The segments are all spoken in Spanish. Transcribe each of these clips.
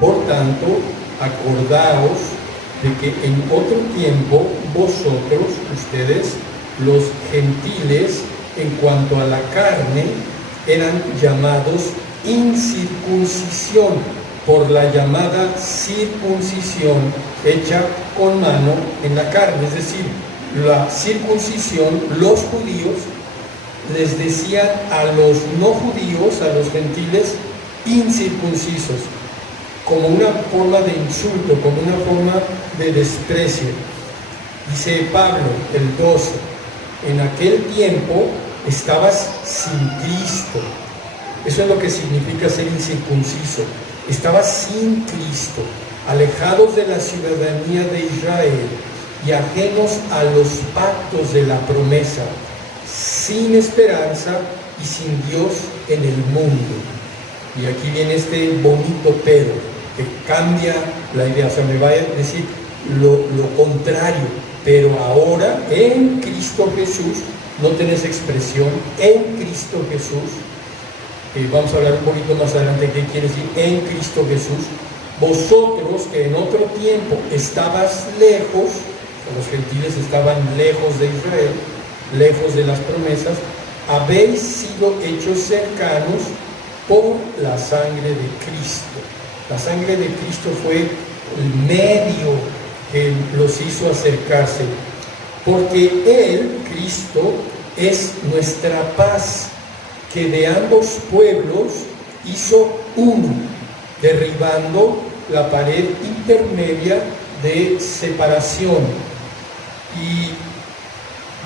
Por tanto, acordaos de que en otro tiempo vosotros, ustedes, los gentiles, en cuanto a la carne, eran llamados incircuncisión por la llamada circuncisión hecha con mano en la carne. Es decir, la circuncisión, los judíos les decían a los no judíos, a los gentiles, incircuncisos, como una forma de insulto, como una forma de desprecio. Dice Pablo, el 12, en aquel tiempo estabas sin Cristo. Eso es lo que significa ser incircunciso. Estabas sin Cristo, alejados de la ciudadanía de Israel y ajenos a los pactos de la promesa, sin esperanza y sin Dios en el mundo. Y aquí viene este bonito pero, que cambia la idea, o sea, me va a decir lo contrario, pero ahora en Cristo Jesús, no tenés expresión, en Cristo Jesús, vamos a hablar un poquito más adelante qué quiere decir en Cristo Jesús, vosotros que en otro tiempo estabas lejos, los gentiles estaban lejos de Israel, lejos de las promesas, habéis sido hechos cercanos por la sangre de Cristo. La sangre de Cristo fue el medio que los hizo acercarse, porque Él, Cristo, es nuestra paz, que de ambos pueblos hizo uno, derribando la pared intermedia de separación. Y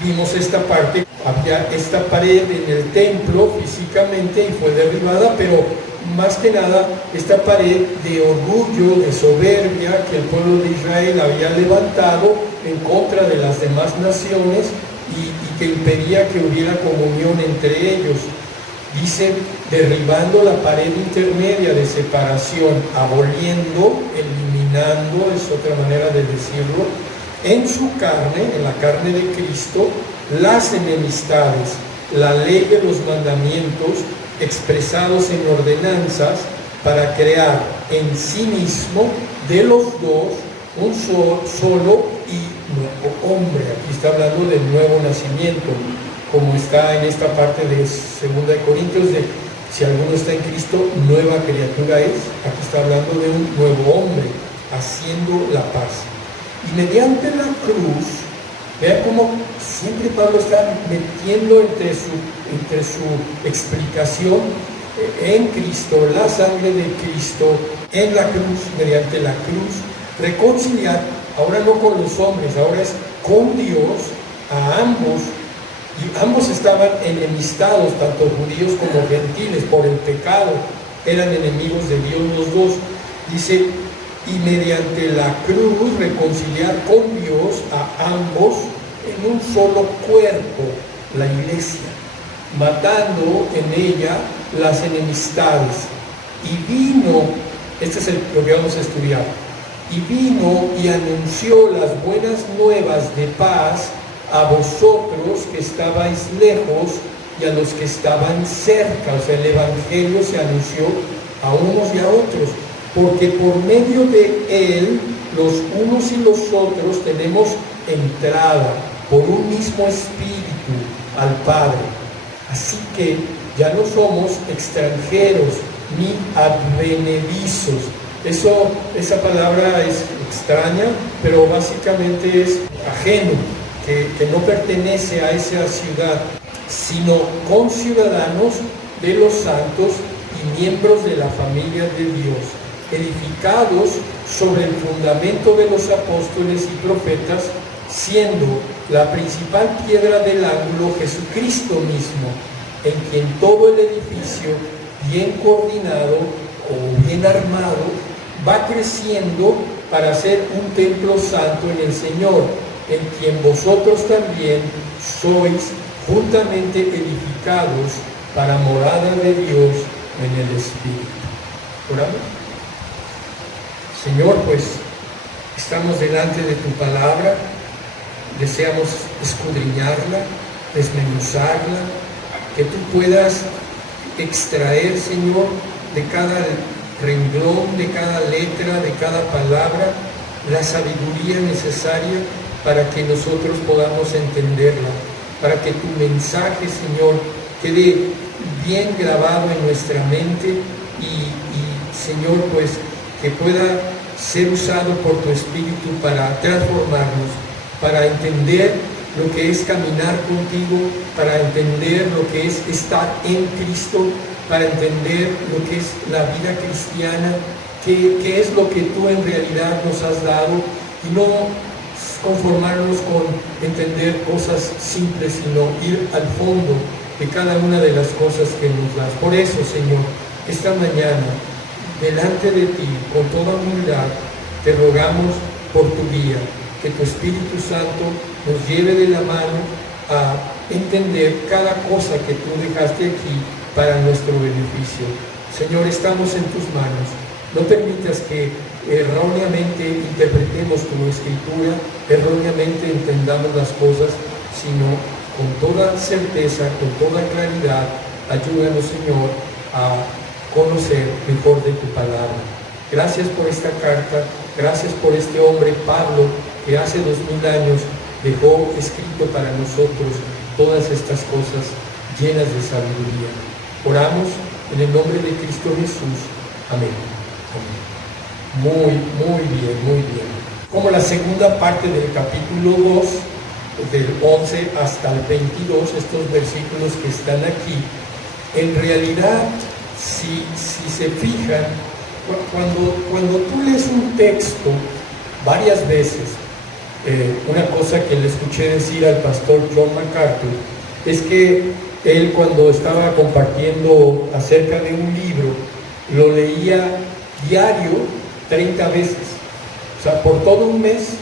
vimos esta parte, había esta pared en el templo físicamente y fue derribada, pero más que nada esta pared de orgullo, de soberbia que el pueblo de Israel había levantado en contra de las demás naciones y que impedía que hubiera comunión entre ellos. Dice, derribando la pared intermedia de separación, aboliendo, eliminando, es otra manera de decirlo, en su carne, en la carne de Cristo, las enemistades, la ley de los mandamientos expresados en ordenanzas, para crear en sí mismo de los dos un solo y nuevo hombre. Aquí está hablando del nuevo nacimiento, como está en esta parte de 2 Corintios, de si alguno está en Cristo, nueva criatura es. Aquí está hablando de un nuevo hombre, haciendo la paz. Y mediante la cruz, vean cómo siempre Pablo está metiendo entre su explicación en Cristo, la sangre de Cristo, en la cruz, mediante la cruz, reconciliar, ahora no con los hombres, ahora es con Dios, a ambos. Y ambos estaban enemistados, tanto judíos como gentiles, por el pecado. Eran enemigos de Dios los dos. Dice, y mediante la cruz reconciliar con Dios a ambos en un solo cuerpo, la iglesia, matando en ella las enemistades. Y vino, este es lo que vamos a estudiar, y vino y anunció las buenas nuevas de paz a vosotros que estabais lejos y a los que estaban cerca. O sea, el Evangelio se anunció a unos y a otros, porque por medio de él, los unos y los otros tenemos entrada por un mismo espíritu al Padre. Así que ya no somos extranjeros ni advenedizos. Esa palabra es extraña, pero básicamente es ajeno, que no pertenece a esa ciudad, sino conciudadanos de los santos y miembros de la familia de Dios, edificados sobre el fundamento de los apóstoles y profetas, siendo la principal piedra del ángulo Jesucristo mismo, en quien todo el edificio, bien coordinado o bien armado, va creciendo para ser un templo santo en el Señor, en quien vosotros también sois juntamente edificados para morada de Dios en el Espíritu. ¿Oramos? Señor, pues estamos delante de tu palabra, deseamos escudriñarla, desmenuzarla, que tú puedas extraer, Señor, de cada renglón, de cada letra, de cada palabra, la sabiduría necesaria para que nosotros podamos entenderla, para que tu mensaje, Señor, quede bien grabado en nuestra mente y Señor, pues que pueda ser usado por tu Espíritu para transformarnos, para entender lo que es caminar contigo, para entender lo que es estar en Cristo, para entender lo que es la vida cristiana, qué es lo que tú en realidad nos has dado, y no conformarnos con entender cosas simples, sino ir al fondo de cada una de las cosas que nos das. Por eso, Señor, esta mañana, delante de ti, con toda humildad, te rogamos por tu guía, que tu Espíritu Santo nos lleve de la mano a entender cada cosa que tú dejaste aquí para nuestro beneficio. Señor, estamos en tus manos. No permitas que erróneamente interpretemos tu Escritura, erróneamente entendamos las cosas, sino con toda certeza, con toda claridad. Ayúdanos, Señor, a conocer mejor de tu palabra. Gracias por esta carta, gracias por este hombre, Pablo, que hace 2000 años dejó escrito para nosotros todas estas cosas llenas de sabiduría. Oramos en el nombre de Cristo Jesús. Amén. Amén. Muy bien. Como la segunda parte del capítulo 2, del 11 hasta el 22, estos versículos que están aquí, en realidad, si se fijan, cuando tú lees un texto varias veces, una cosa que le escuché decir al pastor John MacArthur es que él, cuando estaba compartiendo acerca de un libro, lo leía diario 30 veces. O sea, por todo un mes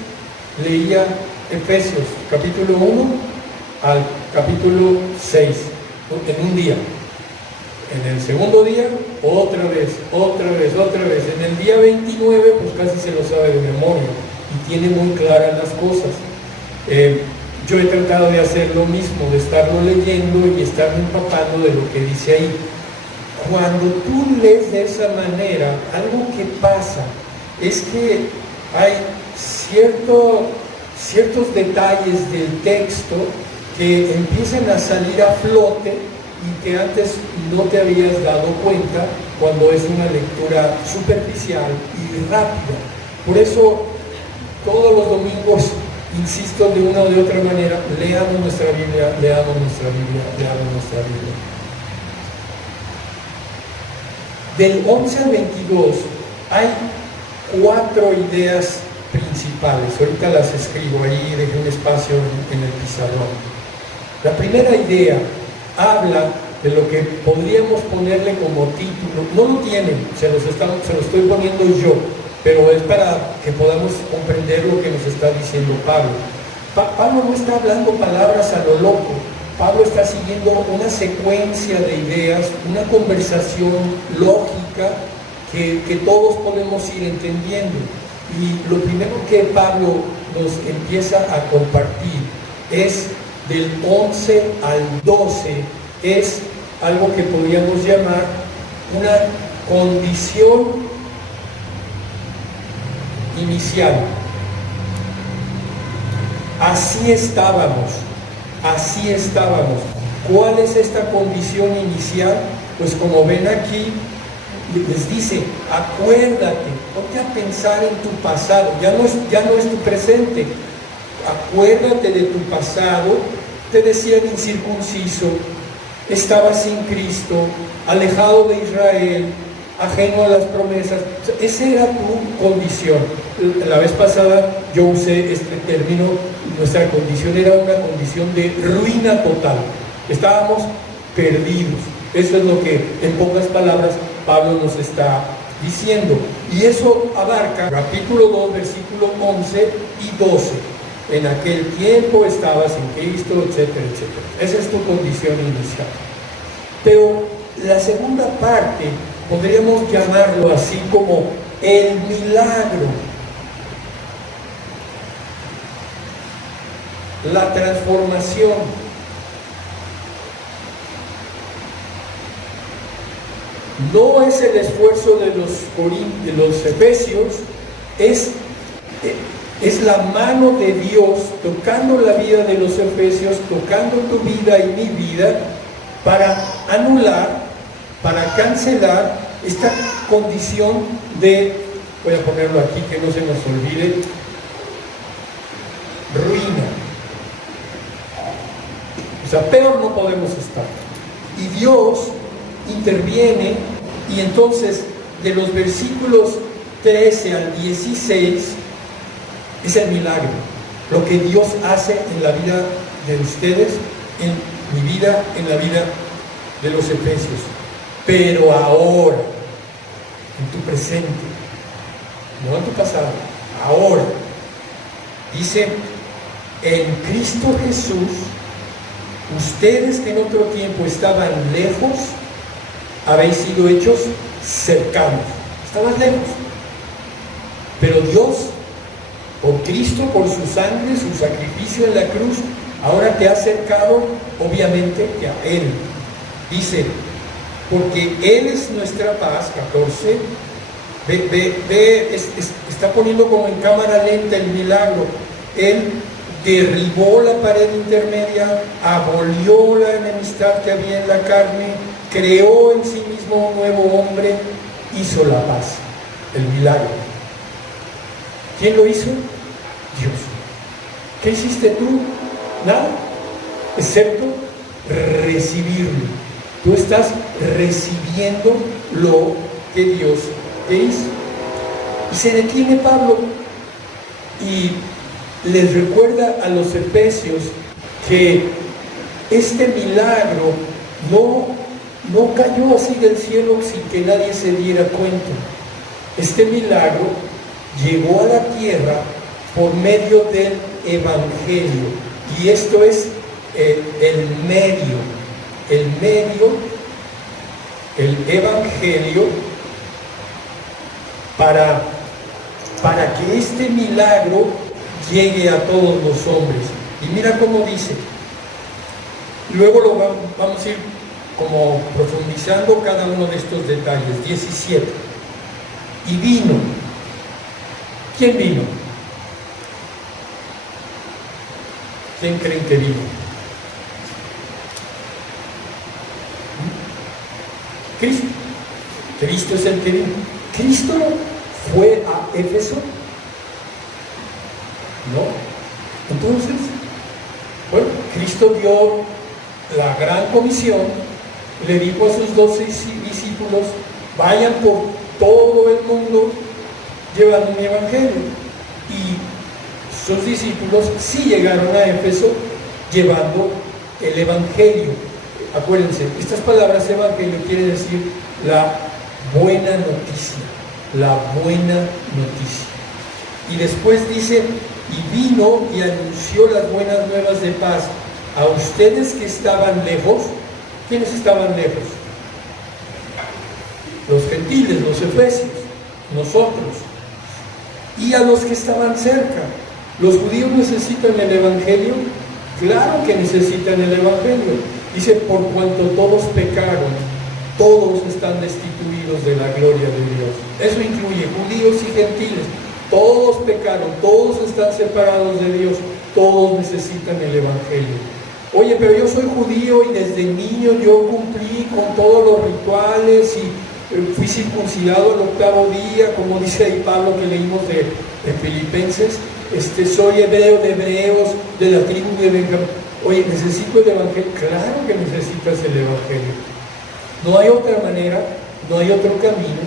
leía Efesios capítulo 1 al capítulo 6 en un día. En el segundo día, otra vez. En el día 29, pues casi se lo sabe de memoria y tiene muy claras las cosas. Yo he tratado de hacer lo mismo, de estarlo leyendo y estarme empapando de lo que dice ahí. Cuando tú lees de esa manera, algo que pasa es que hay ciertos detalles del texto que empiezan a salir a flote y que antes no te habías dado cuenta cuando es una lectura superficial y rápida. Por eso, todos los domingos, insisto de una o de otra manera, leamos nuestra Biblia. Del 11 al 22 hay 4 ideas principales. Ahorita las escribo ahí, dejé un espacio en el pizarrón. La primera idea habla de lo que podríamos ponerle como título. No lo tienen, se lo estoy poniendo yo, pero es para que podamos comprender lo que nos está diciendo Pablo. Pablo no está hablando palabras a lo loco. Pablo está siguiendo una secuencia de ideas, una conversación lógica que todos podemos ir entendiendo. Y lo primero que Pablo nos empieza a compartir es del 11 al 12, es algo que podríamos llamar una condición inicial. Así estábamos. ¿Cuál es esta condición inicial? Pues como ven aquí, les dice, acuérdate, ponte a pensar en tu pasado, ya no es tu presente. Acuérdate de tu pasado. Te decían incircunciso, estabas sin Cristo, alejado de Israel, ajeno a las promesas. Esa era tu condición. La vez pasada yo usé este término. Nuestra condición era una condición de ruina total. Estábamos perdidos. Eso es lo que, en pocas palabras, Pablo nos está diciendo. Y eso abarca capítulo 2, versículo 11 y 12. En aquel tiempo estabas en Cristo, etcétera, etcétera. Esa es tu condición inicial. Pero la segunda parte, podríamos llamarlo así como el milagro. La transformación. No es el esfuerzo de los efesios, es la mano de Dios tocando la vida de los efesios, tocando tu vida y mi vida, para anular, para cancelar esta condición de, voy a ponerlo aquí que no se nos olvide, ruina. O sea, peor no podemos estar. Y Dios interviene, y entonces de los versículos 13 al 16 es el milagro, lo que Dios hace en la vida de ustedes, en mi vida, en la vida de los efesios. Pero ahora, en tu presente, no en tu pasado, ahora, dice, en Cristo Jesús, ustedes que en otro tiempo estaban lejos, habéis sido hechos cercanos. Estabas lejos. Pero Dios, por Cristo, por su sangre, su sacrificio en la cruz, ahora te ha acercado, obviamente, a Él. Dice, porque Él es nuestra paz, 14. Está poniendo como en cámara lenta el milagro. Él derribó la pared intermedia, abolió la enemistad que había en la carne, creó en sí mismo un nuevo hombre, hizo la paz, el milagro. ¿Quién lo hizo? Dios. ¿Qué hiciste tú? Nada, excepto recibirlo. Tú estás recibiendo lo que Dios te hizo. Y se detiene Pablo y les recuerda a los efesios que este milagro no cayó así del cielo sin que nadie se diera cuenta. Este milagro llegó a la tierra por medio del Evangelio. Y esto es el Evangelio para que este milagro llegue a todos los hombres. Y mira cómo dice. Luego vamos a ir como profundizando cada uno de estos detalles. 17. Y vino. ¿Quién vino? ¿Quién creen que vino? Cristo. Cristo es el que vino. ¿Cristo fue a Éfeso? No. Entonces, bueno, Cristo dio la gran comisión, le dijo a sus 12 discípulos, vayan por todo el mundo llevando mi evangelio. Y sus discípulos sí llegaron a Éfeso llevando el evangelio. Acuérdense, estas palabras evangelio quiere decir la buena noticia, la buena noticia. Y después dice, y vino y anunció las buenas nuevas de paz a ustedes que estaban lejos. ¿Quiénes estaban lejos? Los gentiles, los efesios, nosotros. Y a los que estaban cerca. ¿Los judíos necesitan el evangelio? Claro que necesitan el evangelio. Dice, por cuanto todos pecaron, todos están destituidos de la gloria de Dios. Eso incluye judíos y gentiles. Todos pecaron, todos están separados de Dios, todos necesitan el evangelio. Oye, pero yo soy judío y desde niño yo cumplí con todos los rituales y fui circuncidado al 8º día, como dice ahí Pablo que leímos de Filipenses. Soy hebreo de hebreos, de la tribu de Benjamín. Oye, ¿necesito el evangelio? Claro que necesitas el evangelio. No hay otra manera, no hay otro camino.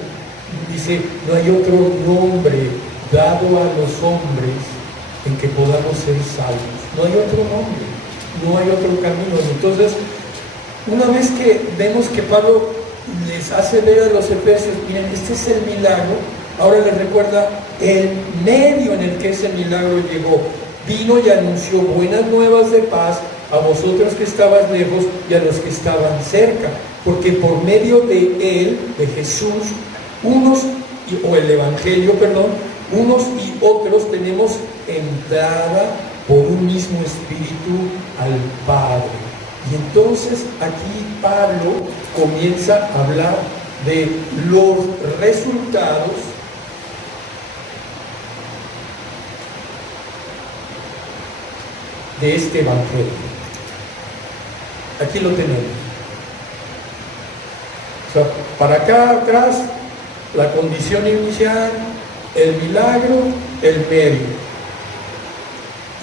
Dice, no hay otro nombre dado a los hombres en que podamos ser salvos. No hay otro nombre, no hay otro camino. Entonces, una vez que vemos que Pablo les hace ver a los efesios, miren, este es el milagro, ahora les recuerda el medio en el que ese milagro llegó. Vino y anunció buenas nuevas de paz a vosotros que estabas lejos y a los que estaban cerca, porque por medio de él, de Jesús, el evangelio, unos y otros tenemos entrada por un mismo espíritu al Padre. Y entonces aquí Pablo comienza a hablar de los resultados de este evangelio. Aquí lo tenemos. O sea, para acá atrás, la condición inicial, el milagro, el medio.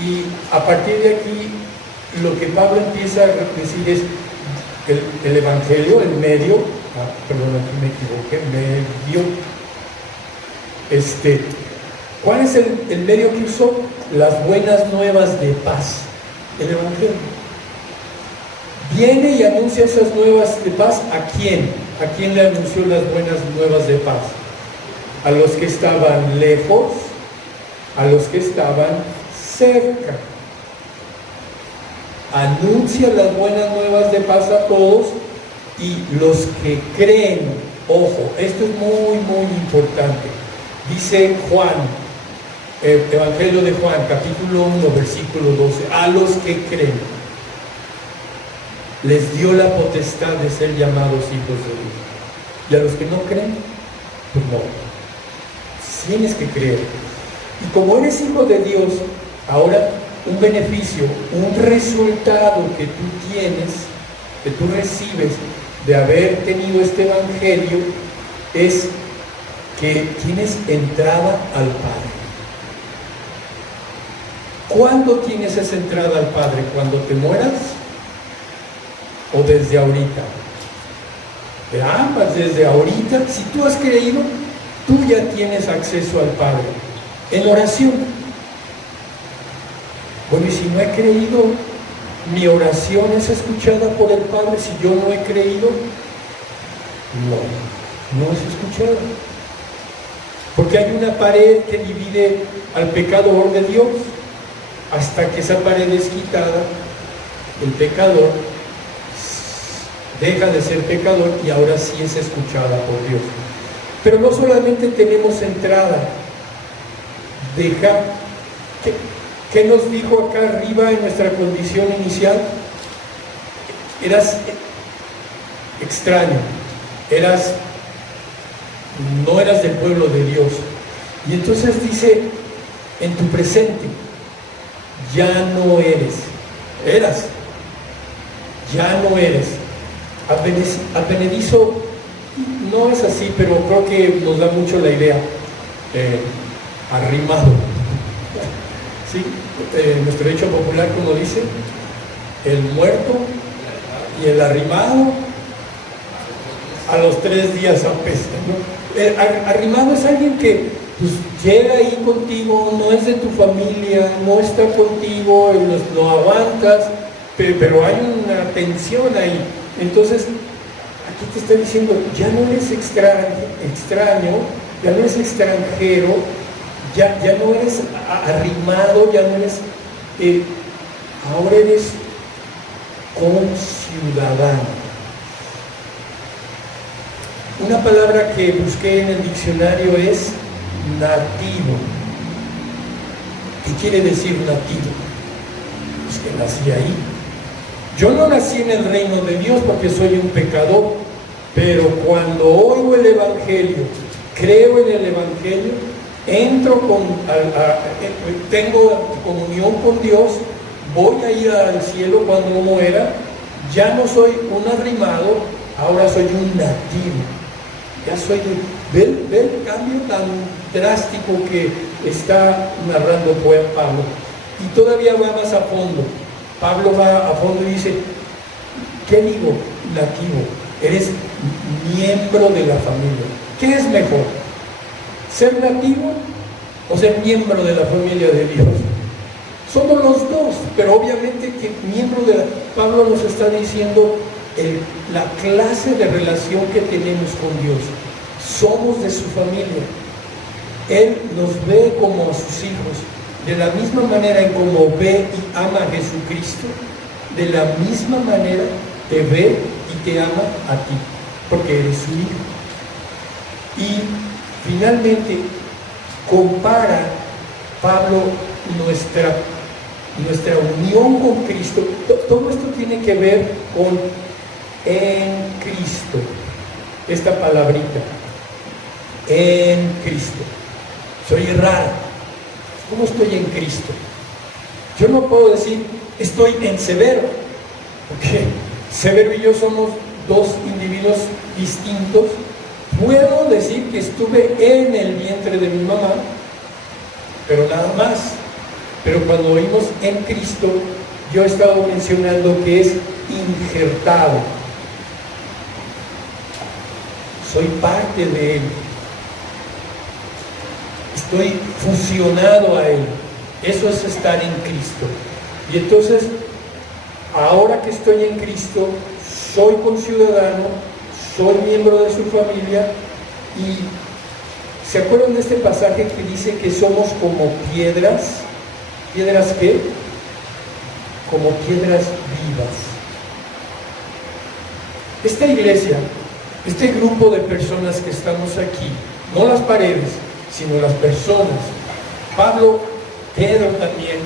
Y a partir de aquí, lo que Pablo empieza a decir es el evangelio, el medio. Perdón, aquí me equivoqué, medio. ¿Cuál es el medio que usó? Las buenas nuevas de paz, el evangelio. Viene y anuncia esas nuevas de paz. ¿A quién? ¿A quién le anunció las buenas nuevas de paz? A los que estaban lejos, a los que estaban cerca. Anuncia las buenas nuevas de paz a todos, y los que creen, ojo, esto es muy, muy importante. Dice Juan, Evangelio de Juan, capítulo 1, versículo 12, a los que creen les dio la potestad de ser llamados hijos de Dios. Y a los que no creen, pues no. Tienes que creer. Y como eres hijo de Dios, ahora un beneficio, un resultado que tú tienes, que tú recibes de haber tenido este evangelio, es que tienes entrada al Padre. ¿Cuándo tienes esa entrada al Padre? ¿Cuando te mueras? ¿O desde ahorita? De ambas, desde ahorita. Si tú has creído, tú ya tienes acceso al Padre en oración. Bueno, y si no he creído, ¿mi oración es escuchada por el Padre si yo no he creído? No, no es escuchada. Porque hay una pared que divide al pecador de Dios. Hasta que esa pared es quitada, el pecador deja de ser pecador y ahora sí es escuchada por Dios. Pero no solamente tenemos entrada. ¿Qué nos dijo acá arriba en nuestra condición inicial? Eras extraño, no eras del pueblo de Dios. Y entonces dice, en tu presente, ya no eras, ya no eres. Advenedizo no es así, pero creo que nos da mucho la idea. Arrimado. ¿Sí? Nuestro dicho popular, como dice, el muerto y el arrimado a los 3 días apesta, ¿no? Arrimado es alguien que pues, llega ahí contigo, no es de tu familia, no está contigo, lo aguantas, pero hay una tensión ahí. Entonces, aquí te está diciendo, ya no eres extraño, ya no eres extranjero, ya no eres arrimado, ya no eres, ahora eres conciudadano. Una palabra que busqué en el diccionario es nativo. ¿Qué quiere decir nativo? Pues que nací ahí. Yo no nací en el reino de Dios porque soy un pecador, pero cuando oigo el evangelio, creo en el evangelio, tengo comunión con Dios, voy a ir al cielo cuando muera, ya no soy un arrimado, ahora soy un nativo. Ya soy ve el cambio tan drástico que está narrando Pablo. Y todavía va más a fondo. Pablo va a fondo y dice, ¿qué digo? Nativo. Eres miembro de la familia. ¿Qué es mejor? ¿Ser nativo o ser miembro de la familia de Dios? Somos los dos, pero obviamente que Pablo nos está diciendo la clase de relación que tenemos con Dios. Somos de su familia. Él nos ve como a sus hijos. De la misma manera en como ve y ama a Jesucristo, de la misma manera te ve y te ama a ti, porque eres su hijo. Y finalmente compara Pablo nuestra unión con Cristo. Todo esto tiene que ver con en Cristo. esta palabrita, en Cristo. Soy raro. ¿Cómo estoy en Cristo? Yo no puedo decir, estoy en Severo, porque Severo y yo somos dos individuos distintos. Puedo decir que estuve en el vientre de mi mamá, pero nada más. Pero cuando oímos en Cristo, yo he estado mencionando que es injertado. Soy parte de Él. Estoy fusionado a Él. Eso es estar en Cristo. Y entonces, ahora que estoy en Cristo, soy conciudadano, soy miembro de su familia. Y ¿se acuerdan de este pasaje que dice que somos como piedras? ¿Piedras qué? Como piedras vivas. Esta iglesia, este grupo de personas que estamos aquí, no las paredes, sino las personas. Pablo, Pedro también,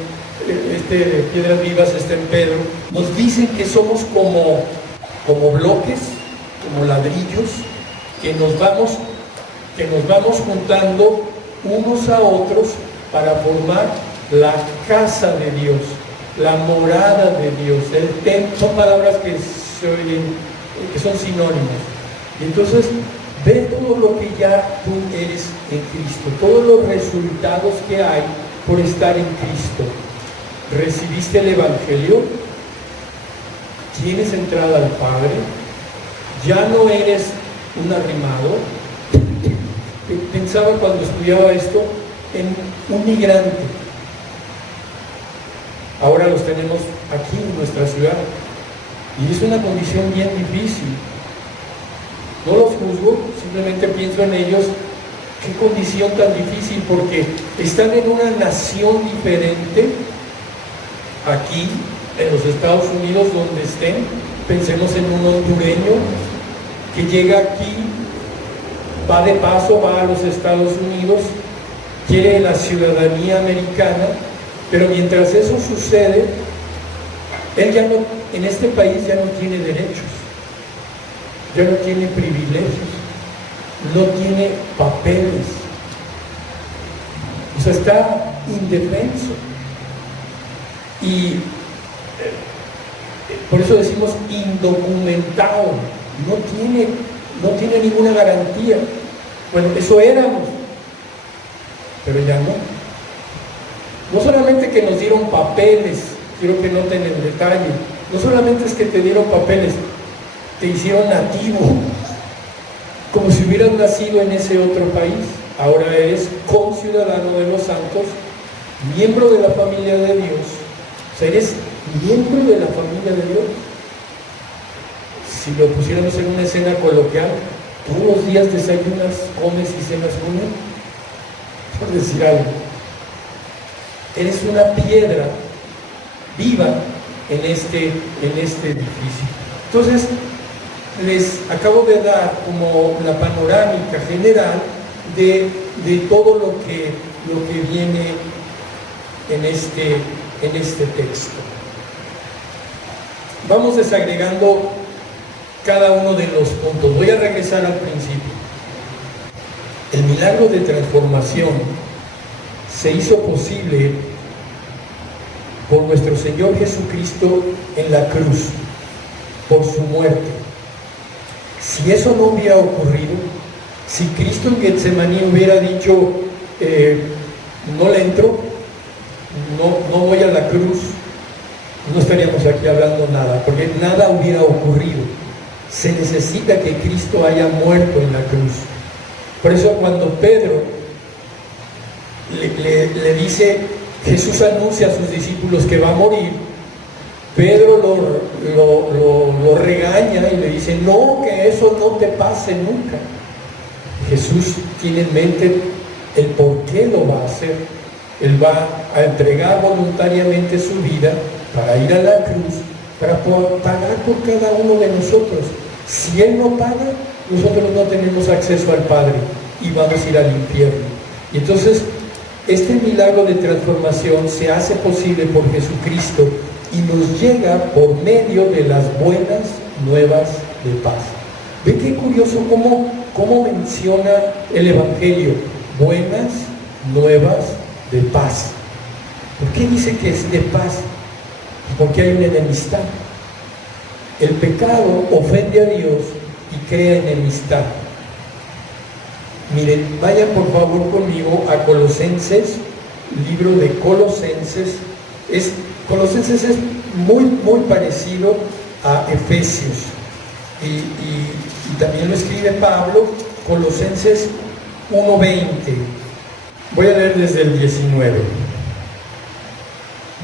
Piedras Vivas está en Pedro, nos dicen que somos como bloques, como ladrillos, que nos vamos juntando unos a otros para formar la casa de Dios, la morada de Dios, el templo. Son palabras que son sinónimos. Entonces, ve todo lo que ya tú eres en Cristo, todos los resultados que hay por estar en Cristo. Recibiste el Evangelio, tienes entrada al Padre, ya no eres un arrimado. Pensaba cuando estudiaba esto en un migrante. Ahora los tenemos aquí en nuestra ciudad y es una condición bien difícil. No los juzgo, simplemente pienso en ellos. Qué condición tan difícil, porque están en una nación diferente, aquí en los Estados Unidos, donde estén. Pensemos en un hondureño que llega aquí, va de paso, va a los Estados Unidos, quiere la ciudadanía americana, pero mientras eso sucede, él ya no, en este país ya no tiene derechos, ya no tiene privilegios, no tiene papeles, o sea, está indefenso. Y por eso decimos indocumentado, no tiene ninguna garantía. Bueno, eso éramos, pero ya no. No solamente que nos dieron papeles, quiero que noten el detalle, no solamente es que te dieron papeles, te hicieron nativo, como si hubieras nacido en ese otro país. Ahora eres conciudadano de los santos, miembro de la familia de Dios. O sea, eres miembro de la familia de Dios. Si lo pusiéramos en una escena coloquial, todos los días desayunas, comes y cenas con Él, por decir algo. Eres una piedra viva en este edificio. Entonces, les acabo de dar como la panorámica general de todo lo que viene en este texto. Vamos desagregando cada uno de los puntos. Voy a regresar al principio. El milagro de transformación se hizo posible por nuestro Señor Jesucristo en la cruz, por su muerte. Si eso no hubiera ocurrido, si Cristo en Getsemaní hubiera dicho, no le entro, no voy a la cruz, no estaríamos aquí hablando nada, porque nada hubiera ocurrido. Se necesita que Cristo haya muerto en la cruz. Por eso cuando Pedro le dice, Jesús anuncia a sus discípulos que va a morir, Pedro lo regaña y le dice, no, que eso no te pase nunca. Jesús tiene en mente el por qué lo va a hacer. Él va a entregar voluntariamente su vida para ir a la cruz, para pagar por cada uno de nosotros. Si Él no paga, nosotros no tenemos acceso al Padre y vamos a ir al infierno. Y entonces, este milagro de transformación se hace posible por Jesucristo y nos llega por medio de las buenas nuevas de paz. Ve qué curioso cómo menciona el Evangelio, buenas nuevas de paz. ¿Por qué dice que es de paz? Porque hay una enemistad. El pecado ofende a Dios y crea enemistad. Miren, vayan por favor conmigo a Colosenses, libro de Colosenses. Colosenses es muy parecido a Efesios. Y también lo escribe Pablo, Colosenses 1:20. Voy a leer desde el 19.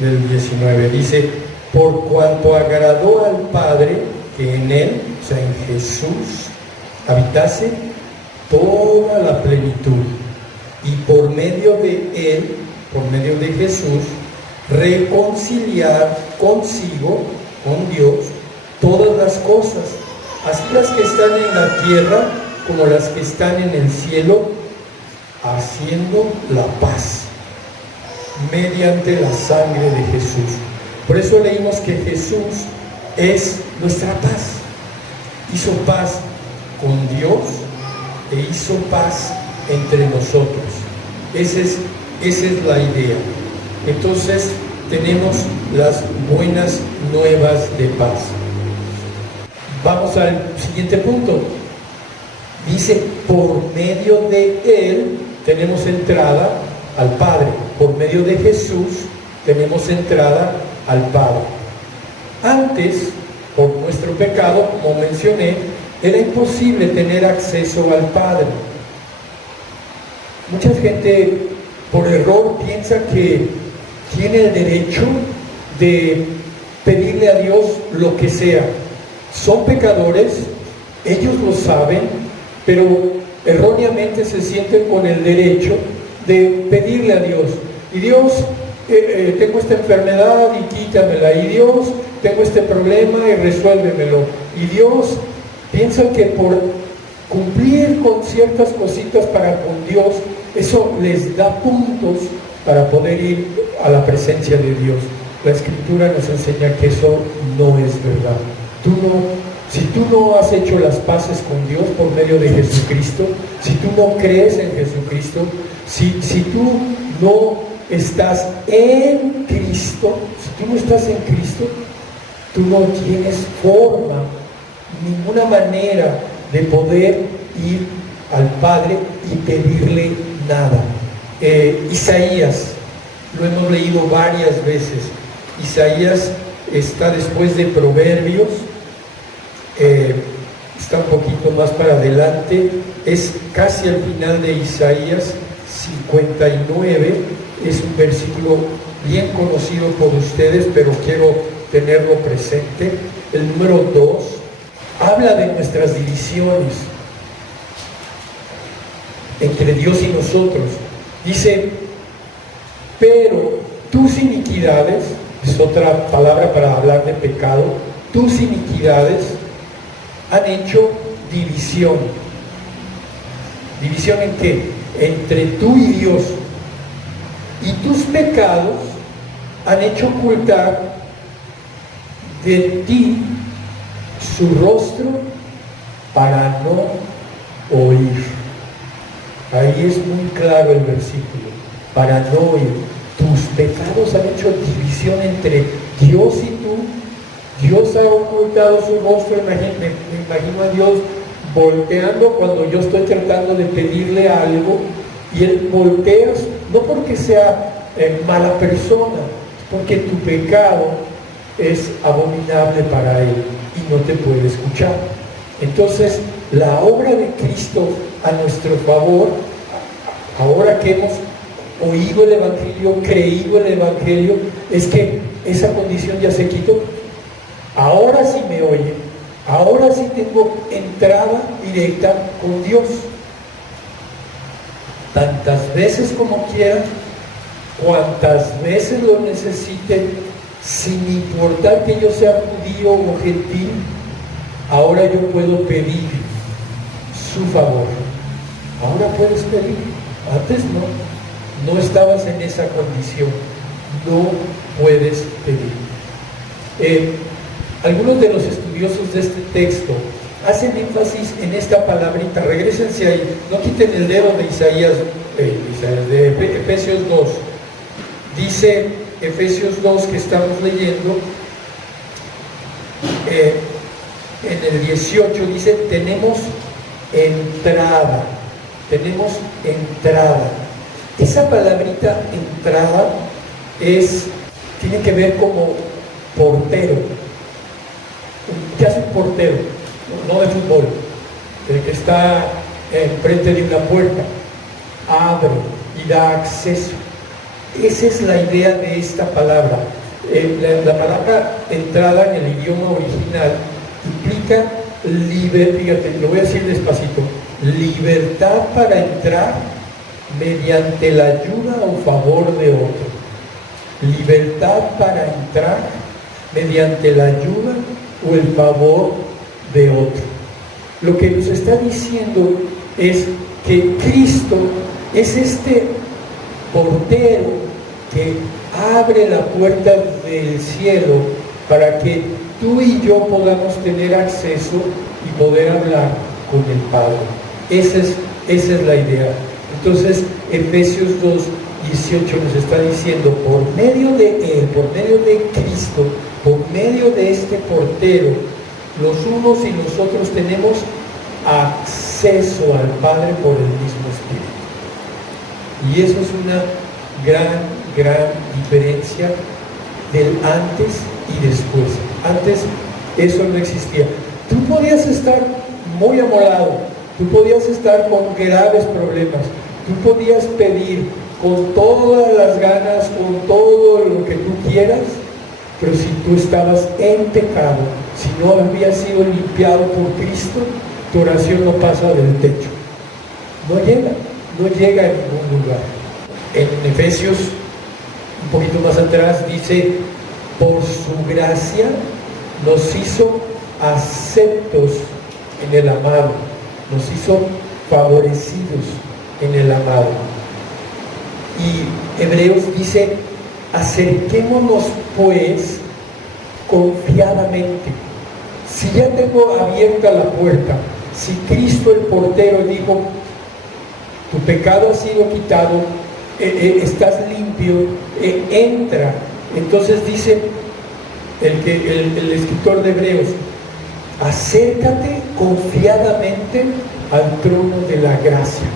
Del 19 dice: por cuanto agradó al Padre que en Él, o sea en Jesús, habitase toda la plenitud, y por medio de Él, por medio de Jesús, reconciliar consigo, con Dios, todas las cosas, así las que están en la tierra como las que están en el cielo, haciendo la paz mediante la sangre de Jesús. Por eso leímos que Jesús es nuestra paz. Hizo paz con Dios e hizo paz entre nosotros. Esa es la idea. Entonces tenemos las buenas nuevas de paz. Vamos al siguiente punto. Dice, por medio de Él tenemos entrada al Padre. Por medio de Jesús tenemos entrada al Padre. Antes, por nuestro pecado, como mencioné, era imposible tener acceso al Padre. Mucha gente por error piensa que tiene el derecho de pedirle a Dios lo que sea. Son pecadores, ellos lo saben, pero erróneamente se sienten con el derecho de pedirle a Dios. Y Dios, tengo esta enfermedad y quítamela. Y Dios, tengo este problema y resuélvemelo. Y Dios piensa que por cumplir con ciertas cositas para con Dios, eso les da puntos para poder ir a la presencia de Dios. La Escritura nos enseña que eso no es verdad. Si tú no has hecho las paces con Dios por medio de Jesucristo, si tú no crees en Jesucristo, si tú no estás en Cristo, si tú no estás en Cristo, tú no tienes forma, ninguna manera de poder ir al Padre y pedirle nada. Isaías, lo hemos leído varias veces. Isaías está después de Proverbios, está un poquito más para adelante, es casi al final de Isaías 59, es un versículo bien conocido por ustedes, pero quiero tenerlo presente. El número 2 habla de nuestras divisiones entre Dios y nosotros. Dice, pero tus iniquidades, es otra palabra para hablar de pecado, tus iniquidades han hecho división. ¿División en qué? Entre tú y Dios. Y tus pecados han hecho ocultar de ti su rostro para no oír. Ahí es muy claro el versículo, para no oír. Tus pecados han hecho división entre Dios y tú. Dios ha ocultado su rostro. Me imagino a Dios volteando cuando yo estoy tratando de pedirle algo, y Él voltea, no porque sea mala persona, porque tu pecado es abominable para Él y no te puede escuchar. Entonces, la obra de Cristo a nuestro favor, ahora que hemos oído el Evangelio, creído el Evangelio, es que esa condición ya se quitó. Ahora sí me oye, ahora sí tengo entrada directa con Dios. Tantas veces como quiera, cuantas veces lo necesite, sin importar que yo sea judío o gentil, ahora yo puedo pedir su favor. Ahora puedes pedir, antes no estabas en esa condición, no puedes pedir. Algunos de los estudiosos de este texto hacen énfasis en esta palabrita. Regrésense ahí, no quiten el dedo de Isaías, de Efesios 2. Dice Efesios 2 que estamos leyendo, en el 18 dice, tenemos entrada. Esa palabrita entrada tiene que ver como portero. ¿Qué hace un portero? No de fútbol, el que está enfrente de una puerta, abre y da acceso. Esa es la idea de esta palabra. La palabra entrada en el idioma original implica fíjate, lo voy a decir despacito, libertad para entrar mediante la ayuda o favor de otro. Libertad para entrar mediante la ayuda o el favor de otro. Lo que nos está diciendo es que Cristo es este portero que abre la puerta del cielo para que tú y yo podamos tener acceso y poder hablar con el Padre. Esa es la idea. Entonces, Efesios 2:18 nos está diciendo, por medio de Él, por medio de Cristo, por medio de este portero, los unos y los otros tenemos acceso al Padre por el mismo Espíritu. Y eso es una gran diferencia del antes y después. Antes eso no existía. Tú podías estar muy amolado, tú podías estar con graves problemas, tú podías pedir con todas las ganas, con todo lo que tú quieras, pero si tú estabas en pecado, si no habías sido limpiado por Cristo, tu oración no pasa del techo. No llega a ningún lugar. En Efesios, un poquito más atrás, dice, por su gracia nos hizo aceptos en el amado, nos hizo favorecidos en el amado. Y Hebreos dice, acerquémonos pues confiadamente. Si ya tengo abierta la puerta, si Cristo el portero dijo, tu pecado ha sido quitado, estás limpio, entra. Entonces dice el escritor de Hebreos, acércate confiadamente al trono de la gracia.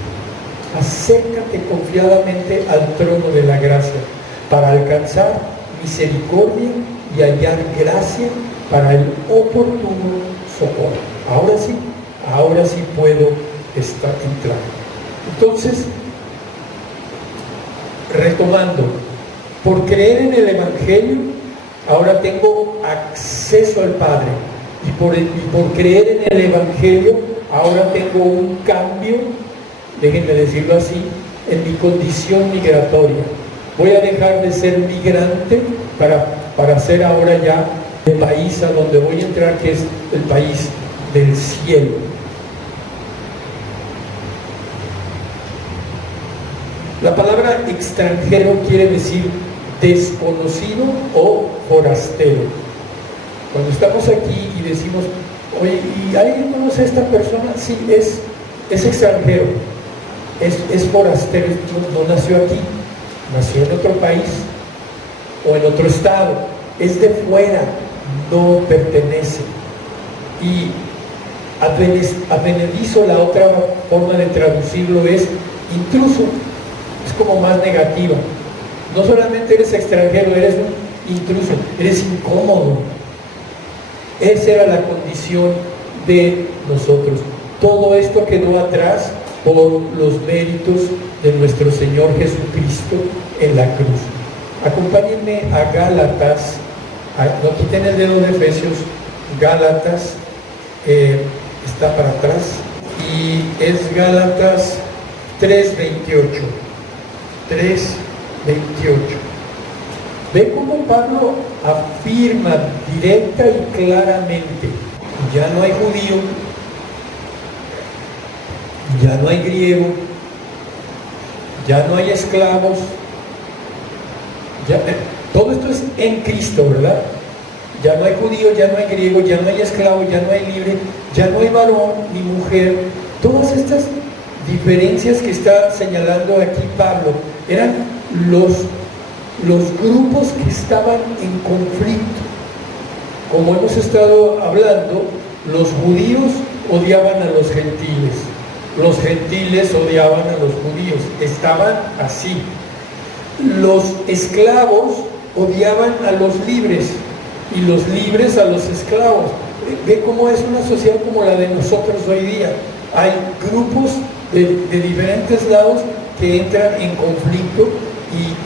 Acércate confiadamente al trono de la gracia para alcanzar misericordia y hallar gracia para el oportuno socorro. Ahora sí puedo entrar. Entonces, retomando, por creer en el Evangelio, ahora tengo acceso al Padre. Y por creer en el Evangelio, ahora tengo un cambio, déjenme decirlo así, en mi condición migratoria. Voy a dejar de ser migrante para ser ahora ya el país a donde voy a entrar, que es el país del cielo. La palabra extranjero quiere decir desconocido o forastero. Cuando estamos aquí y decimos, oye, ¿y alguien conoce a esta persona? Sí, es extranjero, es forastero, no nació aquí, nació en otro país o en otro estado, es de fuera, no pertenece. Y advenedizo, la otra forma de traducirlo es intruso, es como más negativa. No solamente eres extranjero, eres un intruso, eres incómodo. Esa era la condición de nosotros. Todo esto quedó atrás por los méritos de nuestro Señor Jesucristo en la cruz. Acompáñenme a Gálatas, no quiten el dedo de Efesios, Gálatas está para atrás, y es Gálatas 3:28. 3:28. Ve cómo Pablo afirma directa y claramente, ya no hay judío, ya no hay griego, ya no hay esclavos, todo esto es en Cristo, ¿verdad? Ya no hay judío, ya no hay griego, ya no hay esclavo, ya no hay libre, ya no hay varón ni mujer. Todas estas diferencias que está señalando aquí Pablo eran los grupos que estaban en conflicto. Como hemos estado hablando, los judíos odiaban a los gentiles odiaban a los judíos, estaban así. Los esclavos odiaban a los libres y los libres a los esclavos. Ve cómo es una sociedad como la de nosotros hoy día. Hay grupos de diferentes lados que entran en conflicto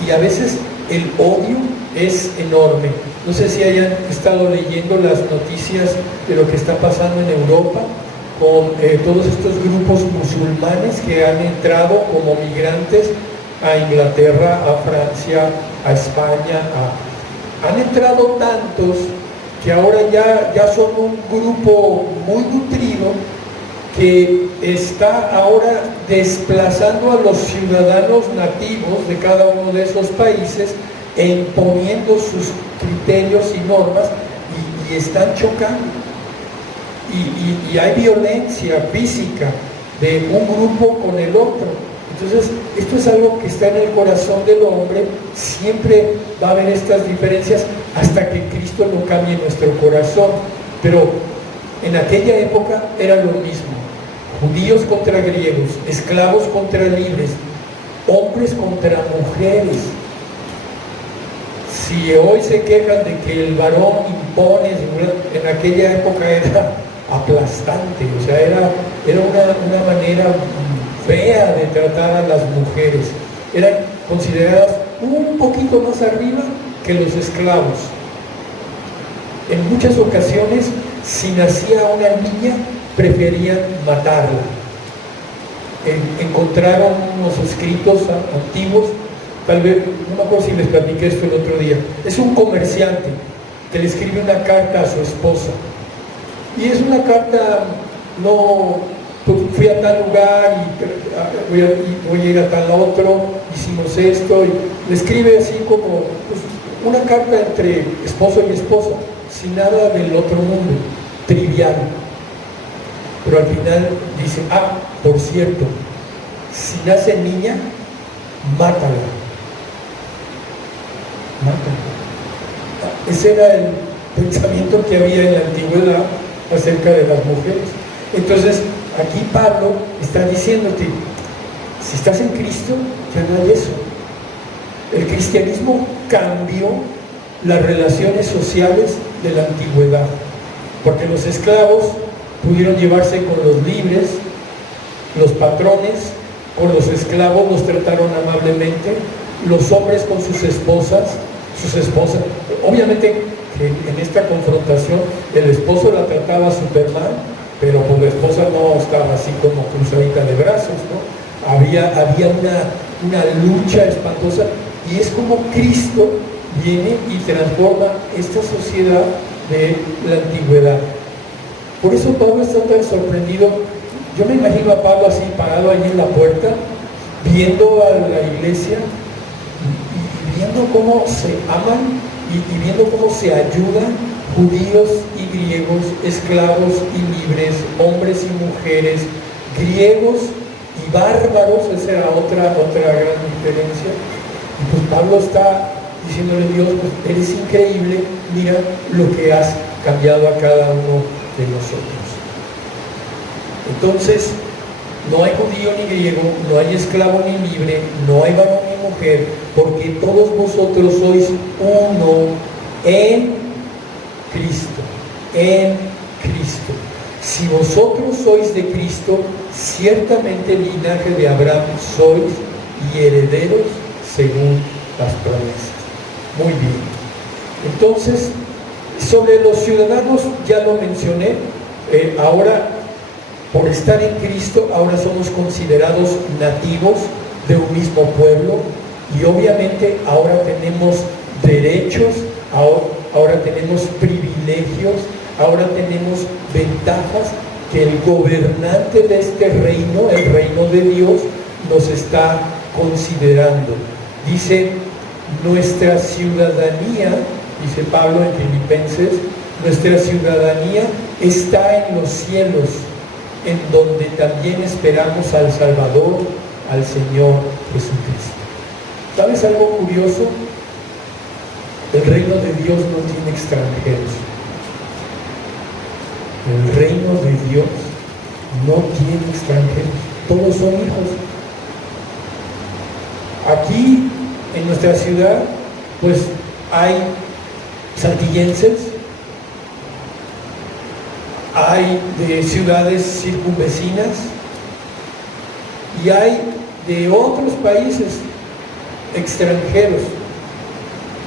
y a veces el odio es enorme. No sé si hayan estado leyendo las noticias de lo que está pasando en Europa con todos estos grupos musulmanes que han entrado como migrantes a Inglaterra, a Francia, a España. Han entrado tantos que ahora ya son un grupo muy nutrido que está ahora desplazando a los ciudadanos nativos de cada uno de esos países e imponiendo sus criterios y normas y están chocando. Y hay violencia física de un grupo con el otro. Entonces, esto es algo que está en el corazón del hombre. Siempre va a haber estas diferencias hasta que Cristo no cambie nuestro corazón. Pero en aquella época era lo mismo. Judíos contra griegos, esclavos contra libres, hombres contra mujeres. Si hoy se quejan de que el varón impone, en aquella época era aplastante, o sea, era una manera fea de tratar a las mujeres. Eran consideradas un poquito más arriba que los esclavos. En muchas ocasiones, si nacía una niña, preferían matarla. Encontraron unos escritos antiguos, tal vez, no me acuerdo si les platiqué esto el otro día. Es un comerciante que le escribe una carta a su esposa. Y es una carta, no, pues fui a tal lugar y voy a ir a tal otro, hicimos esto, y le escribe así como pues, una carta entre esposo y esposa, sin nada del otro mundo, trivial. Pero al final dice, por cierto, si nace niña, mátala. Ese era el pensamiento que había en la antigüedad acerca de las mujeres. Entonces, aquí Pablo está diciéndote, si estás en Cristo, ya no hay eso. El cristianismo cambió las relaciones sociales de la antigüedad, porque los esclavos pudieron llevarse con los libres, los patrones con los esclavos los trataron amablemente, los hombres con sus esposas. Obviamente que en esta confrontación el esposo la trataba súper mal, pero pues la esposa no estaba así como cruzadita de brazos, ¿no? Había una lucha espantosa, y es como Cristo viene y transforma esta sociedad de la antigüedad. Por eso Pablo está tan sorprendido. Yo me imagino a Pablo así parado allí en la puerta, viendo a la iglesia y viendo cómo se aman y viendo cómo se ayudan judíos y griegos, esclavos y libres, hombres y mujeres, griegos y bárbaros. Esa era otra gran diferencia. Y pues Pablo está diciéndole a Dios, pues eres increíble, mira lo que has cambiado a cada uno de nosotros. Entonces, no hay judío ni griego, no hay esclavo ni libre, no hay varón ni mujer, porque todos vosotros sois uno en Cristo, en Cristo. Si vosotros sois de Cristo, ciertamente el linaje de Abraham sois y herederos según las promesas. Muy bien. Entonces, sobre los ciudadanos ya lo mencioné. Ahora, por estar en Cristo, ahora somos considerados nativos de un mismo pueblo, y obviamente ahora tenemos derechos, ahora tenemos privilegios, ahora tenemos ventajas que el gobernante de este reino, el reino de Dios, nos está considerando. Dice, nuestra ciudadanía dice Pablo en Filipenses, nuestra ciudadanía está en los cielos, en donde también esperamos al Salvador, al Señor Jesucristo. ¿Sabes algo curioso? El reino de Dios no tiene extranjeros. El reino de Dios no tiene extranjeros. Todos son hijos. Aquí, en nuestra ciudad, pues hay saltillenses, hay de ciudades circunvecinas y hay de otros países extranjeros,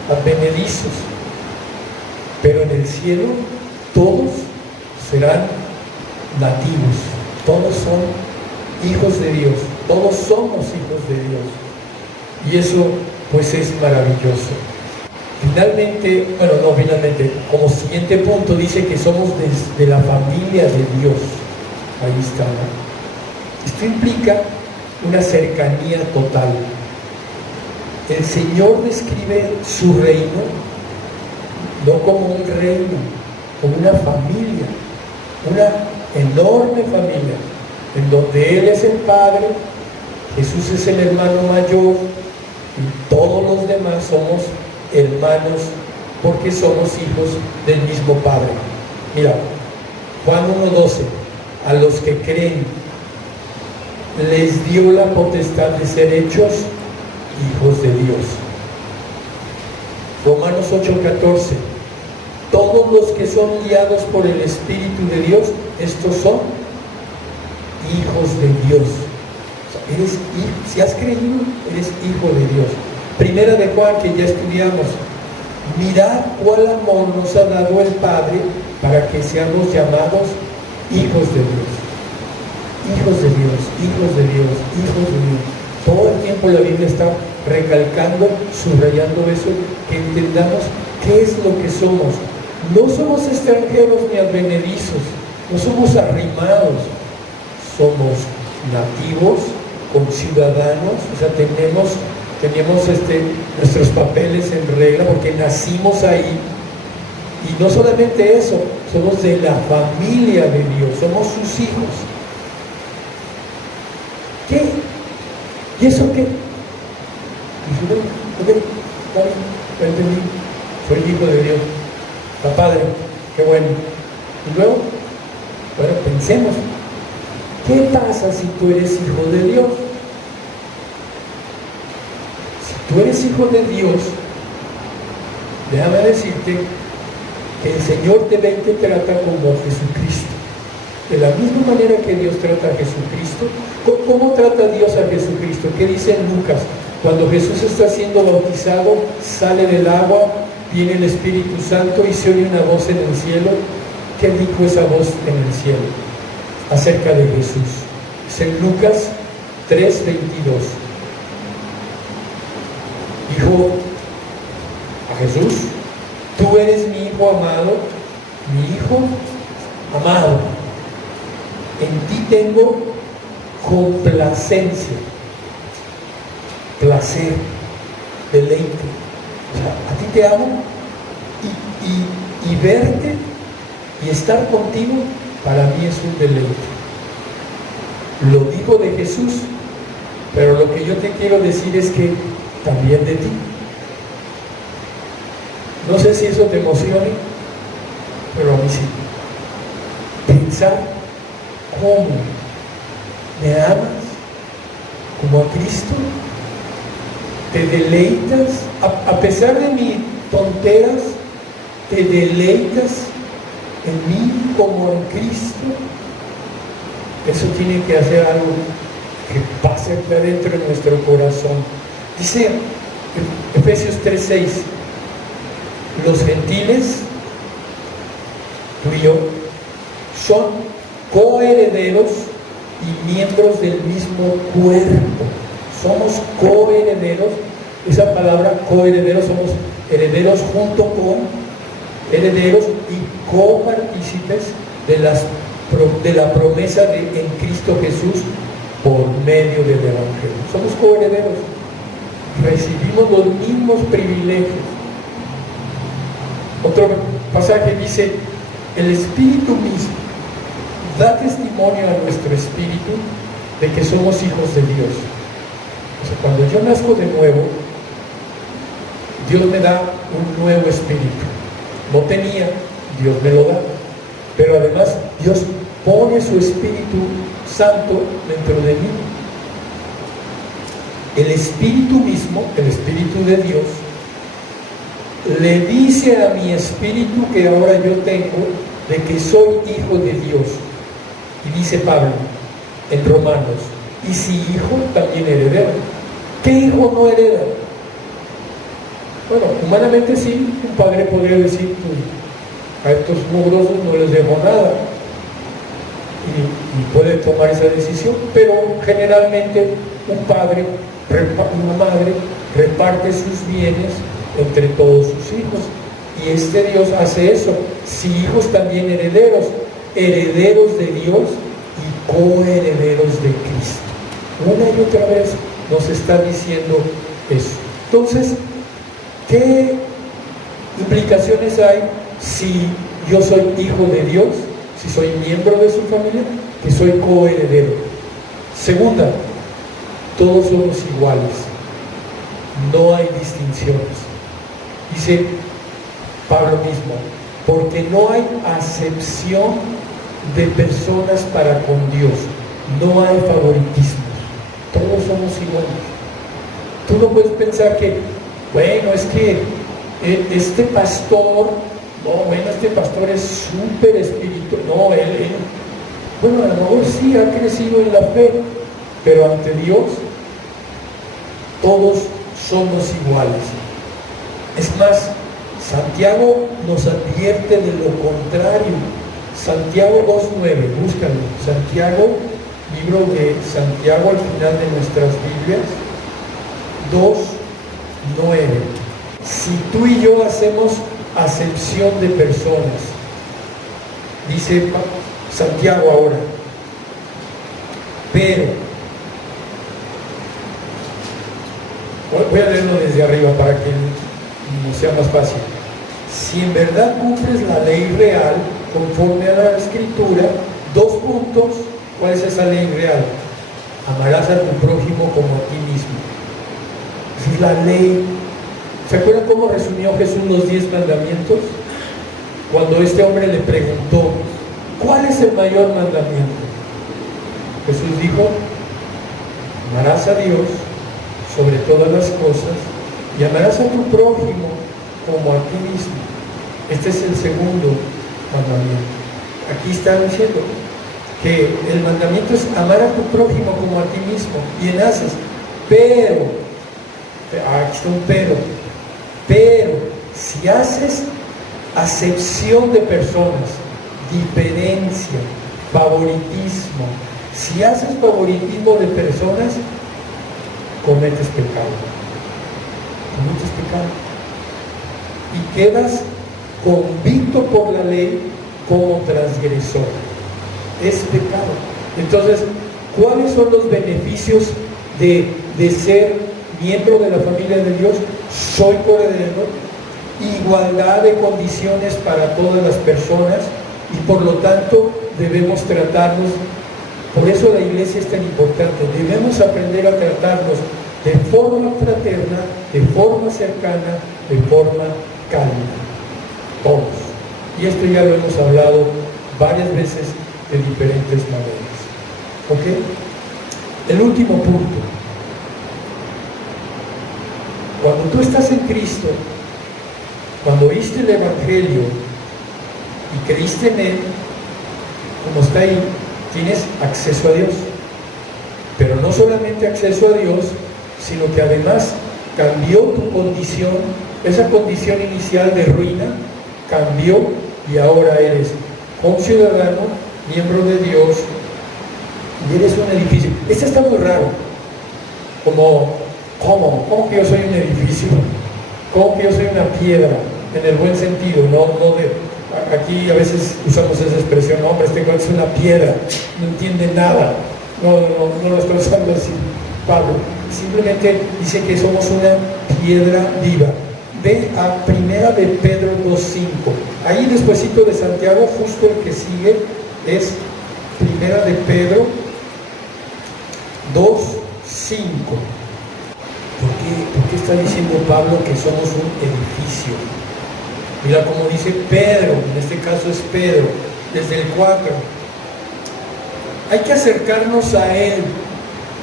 advenedizos, pero en el cielo todos serán nativos, todos son hijos de Dios, todos somos hijos de Dios, y eso pues es maravilloso. Finalmente, como siguiente punto dice que somos de la familia de Dios. Ahí está, ¿no? Esto implica una cercanía total. El Señor describe su reino no como un reino, como una familia, una enorme familia, en donde Él es el Padre, Jesús es el hermano mayor y todos los demás somos hermanos porque somos hijos del mismo Padre. Mira, Juan 1:12, a los que creen les dio la potestad de ser hechos hijos de Dios. Romanos 8:14, todos los que son guiados por el Espíritu de Dios, estos son hijos de Dios. O sea, eres hijo, si has creído, eres hijo de Dios. Primera de Juan, que ya estudiamos, mirad cuál amor nos ha dado el Padre para que seamos llamados hijos de Dios. Hijos de Dios, hijos de Dios, hijos de Dios. Todo el tiempo la Biblia está recalcando, subrayando eso, que entendamos qué es lo que somos. No somos extranjeros ni advenedizos, no somos arrimados, somos nativos, conciudadanos, o sea, tenemos nuestros papeles en regla porque nacimos ahí. Y no solamente eso, somos de la familia de Dios, somos sus hijos. ¿Qué? ¿Y eso qué? Dije, bueno, ok, está bien, ya entendí, soy hijo de Dios, está padre, qué bueno. Y luego, bueno, pensemos, ¿qué pasa si tú eres hijo de Dios? Si tú eres hijo de Dios, déjame decirte que el Señor te ve y te trata como a Jesucristo. De la misma manera que Dios trata a Jesucristo. ¿Cómo trata Dios a Jesucristo? ¿Qué dice en Lucas? Cuando Jesús está siendo bautizado, sale del agua, viene el Espíritu Santo y se oye una voz en el cielo. ¿Qué dijo esa voz en el cielo acerca de Jesús? Es en Lucas 3:22. Dijo a Jesús, tú eres mi hijo amado, mi hijo amado. En ti tengo complacencia, placer, deleite. O sea, a ti te amo y verte y estar contigo para mí es un deleite. Lo dijo de Jesús, pero lo que yo te quiero decir es que también de ti. No sé si eso te emocione, pero a mí sí. Pensar cómo me amas como a Cristo, te deleitas, a pesar de mis tonteras, te deleitas en mí como en Cristo. Eso tiene que hacer algo que pase aquí adentro de nuestro corazón. Dice Efesios 3:6, los gentiles, tú y yo, son coherederos y miembros del mismo cuerpo. Somos coherederos. Esa palabra coherederos, somos herederos junto con herederos y copartícipes de la promesa en Cristo Jesús por medio del Evangelio. Somos coherederos. Recibimos los mismos privilegios. Otro pasaje dice, el Espíritu mismo da testimonio a nuestro espíritu de que somos hijos de Dios. O sea, cuando yo nazco de nuevo, Dios me da un nuevo espíritu. No tenía, Dios me lo da. Pero además Dios pone su Espíritu Santo dentro de mí. El Espíritu mismo, el Espíritu de Dios, le dice a mi espíritu que ahora yo tengo de que soy hijo de Dios. Y dice Pablo en Romanos, y si hijo, también heredero. ¿Qué hijo no hereda? Bueno, humanamente sí, un padre podría decir, pues, a estos mugrosos no les dejo nada. Y puede tomar esa decisión, pero generalmente un padre, una madre, reparte sus bienes entre todos sus hijos. Y este Dios hace eso. Si hijos, también herederos, herederos de Dios y coherederos de Cristo. Una y otra vez nos está diciendo eso. Entonces, ¿qué implicaciones hay si yo soy hijo de Dios, si soy miembro de su familia, que soy coheredero? Segunda, todos somos iguales, no hay distinciones. Dice Pablo mismo, porque no hay acepción de personas para con Dios, no hay favoritismos, todos somos iguales. Tú no puedes pensar que, bueno, es que este pastor, no, bueno, este pastor es súper espiritual, no, él, bueno, a lo mejor sí ha crecido en la fe, pero ante Dios todos somos iguales. Es más, Santiago nos advierte de lo contrario. Santiago 2:9, búscalo. Santiago, libro de Santiago al final de nuestras Biblias, 2:9. Si tú y yo hacemos acepción de personas, dice Santiago ahora, pero, voy a leerlo desde arriba para que nos sea más fácil. Si en verdad cumples la ley real conforme a la Escritura, 2 puntos, ¿cuál es esa ley real? Amarás a tu prójimo como a ti mismo. Esa es la ley. ¿Se acuerdan cómo resumió Jesús los 10 mandamientos? Cuando este hombre le preguntó, ¿cuál es el mayor mandamiento? Jesús dijo, amarás a Dios sobre todas las cosas y amarás a tu prójimo como a ti mismo. Este es el segundo mandamiento. Aquí está diciendo que el mandamiento es amar a tu prójimo como a ti mismo, y en haces, pero, aquí está un pero, si haces acepción de personas, diferencia, favoritismo, si haces favoritismo de personas, cometes pecado. Cometes pecado. Y quedas convicto por la ley como transgresor. Es pecado. Entonces, ¿cuáles son los beneficios de ser miembro de la familia de Dios? Soy coheredero, igualdad de condiciones para todas las personas, y por lo tanto debemos tratarnos. Por eso la iglesia es tan importante. Debemos aprender a tratarnos de forma fraterna, de forma cercana, de forma cálida. Todos. Y esto ya lo hemos hablado varias veces de diferentes maneras. ¿Ok? El último punto. Cuando tú estás en Cristo, cuando oíste el Evangelio y creíste en Él, como está ahí, tienes acceso a Dios. Pero no solamente acceso a Dios, sino que además cambió tu condición. Esa condición inicial de ruina cambió y ahora eres conciudadano, miembro de Dios, y eres un edificio. Este está muy raro. ¿Cómo que yo soy un edificio? ¿Cómo que yo soy una piedra? En el buen sentido, aquí a veces usamos esa expresión, hombre, este cuate es una piedra, no entiende nada. No lo está usando así Pablo. Simplemente dice que somos una piedra viva. Ve a Primera de Pedro 2:5. Ahí despuesito de Santiago, justo el que sigue es Primera de Pedro 2:5. ¿Por qué está diciendo Pablo que somos un edificio? Mira cómo dice Pedro, en este caso es Pedro, desde el 4. Hay que acercarnos a Él,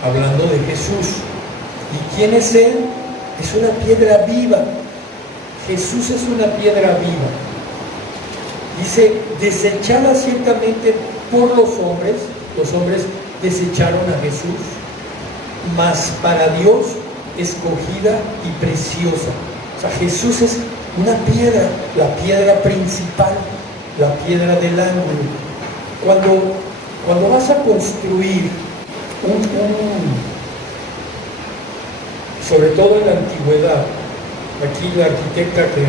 hablando de Jesús. ¿Y quién es Él? Es una piedra viva. Jesús es una piedra viva. Dice, desechada ciertamente por los hombres desecharon a Jesús, mas para Dios escogida y preciosa. O sea, Jesús es una piedra, la piedra principal, la piedra del ángulo. Cuando vas a construir sobre todo en la antigüedad, aquí la arquitecta que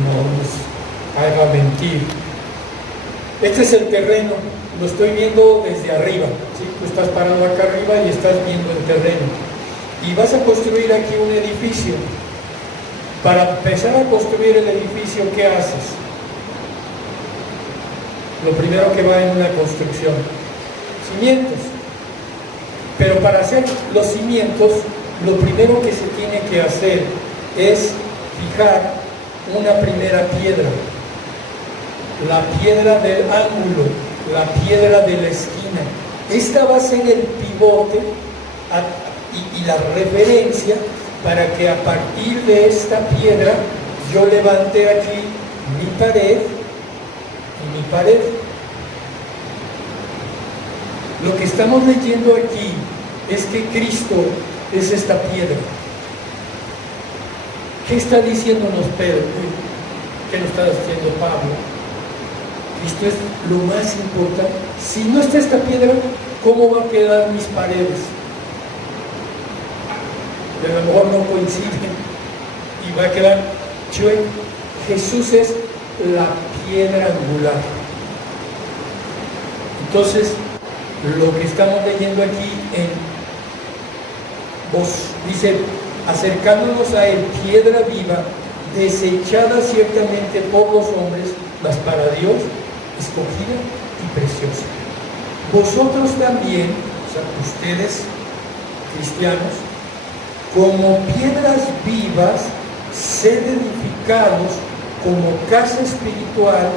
no nos haga mentir, este es el terreno, lo estoy viendo desde arriba, ¿sí? Tú estás parado acá arriba y estás viendo el terreno y vas a construir aquí un edificio. Para empezar a construir el edificio, ¿qué haces? Lo primero que va en una construcción, cimientos. Pero para hacer los cimientos, lo primero que se tiene que hacer es fijar una primera piedra, la piedra del ángulo, la piedra de la esquina. Esta va a ser el pivote y la referencia para que a partir de esta piedra yo levante aquí mi pared y mi pared. Lo que estamos leyendo aquí es que Cristo es esta piedra. ¿Qué está diciéndonos Pedro? ¿Qué nos está diciendo Pablo? Cristo es lo más importante. Si no está esta piedra, ¿cómo van a quedar mis paredes? A lo mejor no coinciden y va a quedar chueco. Jesús es la piedra angular. Entonces, lo que estamos leyendo aquí dice, acercándonos a Él, piedra viva, desechada ciertamente por los hombres, mas para Dios escogida y preciosa. Vosotros también, o sea, ustedes, cristianos, como piedras vivas, sed edificados como casa espiritual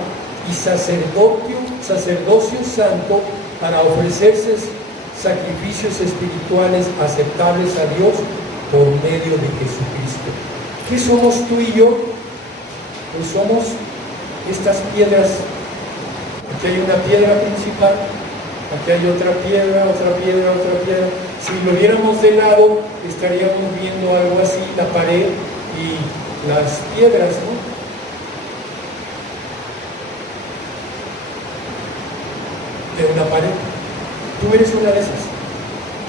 y sacerdocio santo para ofrecerse sacrificios espirituales aceptables a Dios por medio de Jesucristo. ¿Qué somos tú y yo? Pues somos estas piedras. Aquí hay una piedra principal, aquí hay otra piedra, otra piedra, otra piedra. Si lo viéramos de lado, estaríamos viendo algo así, la pared y las piedras, ¿no? De una pared. Tú eres una de esas.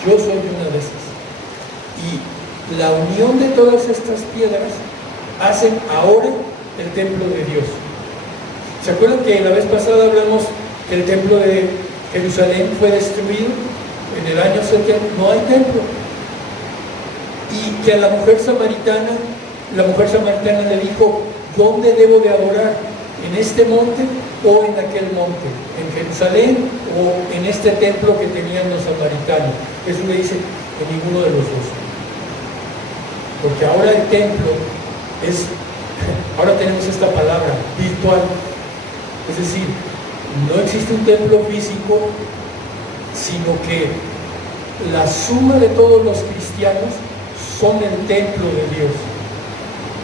Yo soy una de esas. Y la unión de todas estas piedras hacen ahora el templo de Dios. ¿Se acuerdan que la vez pasada hablamos que el templo de Jerusalén fue destruido en el año 70? No hay templo. Y que a la mujer samaritana le dijo, ¿dónde debo de adorar? ¿En este monte o en aquel monte? ¿En Jerusalén o en este templo que tenían los samaritanos? Jesús le dice, en ninguno de los dos. Porque ahora el templo ahora tenemos esta palabra, virtual. Es decir, no existe un templo físico, sino que la suma de todos los cristianos son el templo de Dios.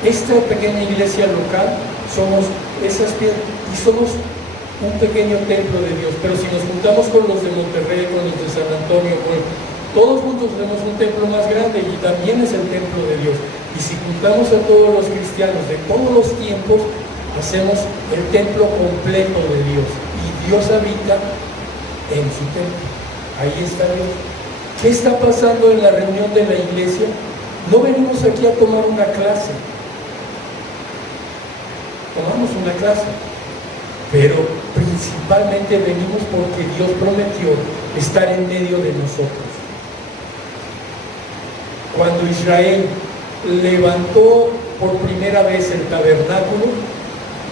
Esta pequeña iglesia local somos esas piedras y somos un pequeño templo de Dios. Pero si nos juntamos con los de Monterrey, con los de San Antonio, todos juntos tenemos un templo más grande y también es el templo de Dios. Y si juntamos a todos los cristianos de todos los tiempos, hacemos el templo completo de Dios. Y Dios habita en su templo. Ahí está Dios. ¿Qué está pasando en la reunión de la iglesia? No venimos aquí a tomar una clase. Tomamos una clase. Pero principalmente venimos porque Dios prometió estar en medio de nosotros. Cuando Israel levantó por primera vez el tabernáculo.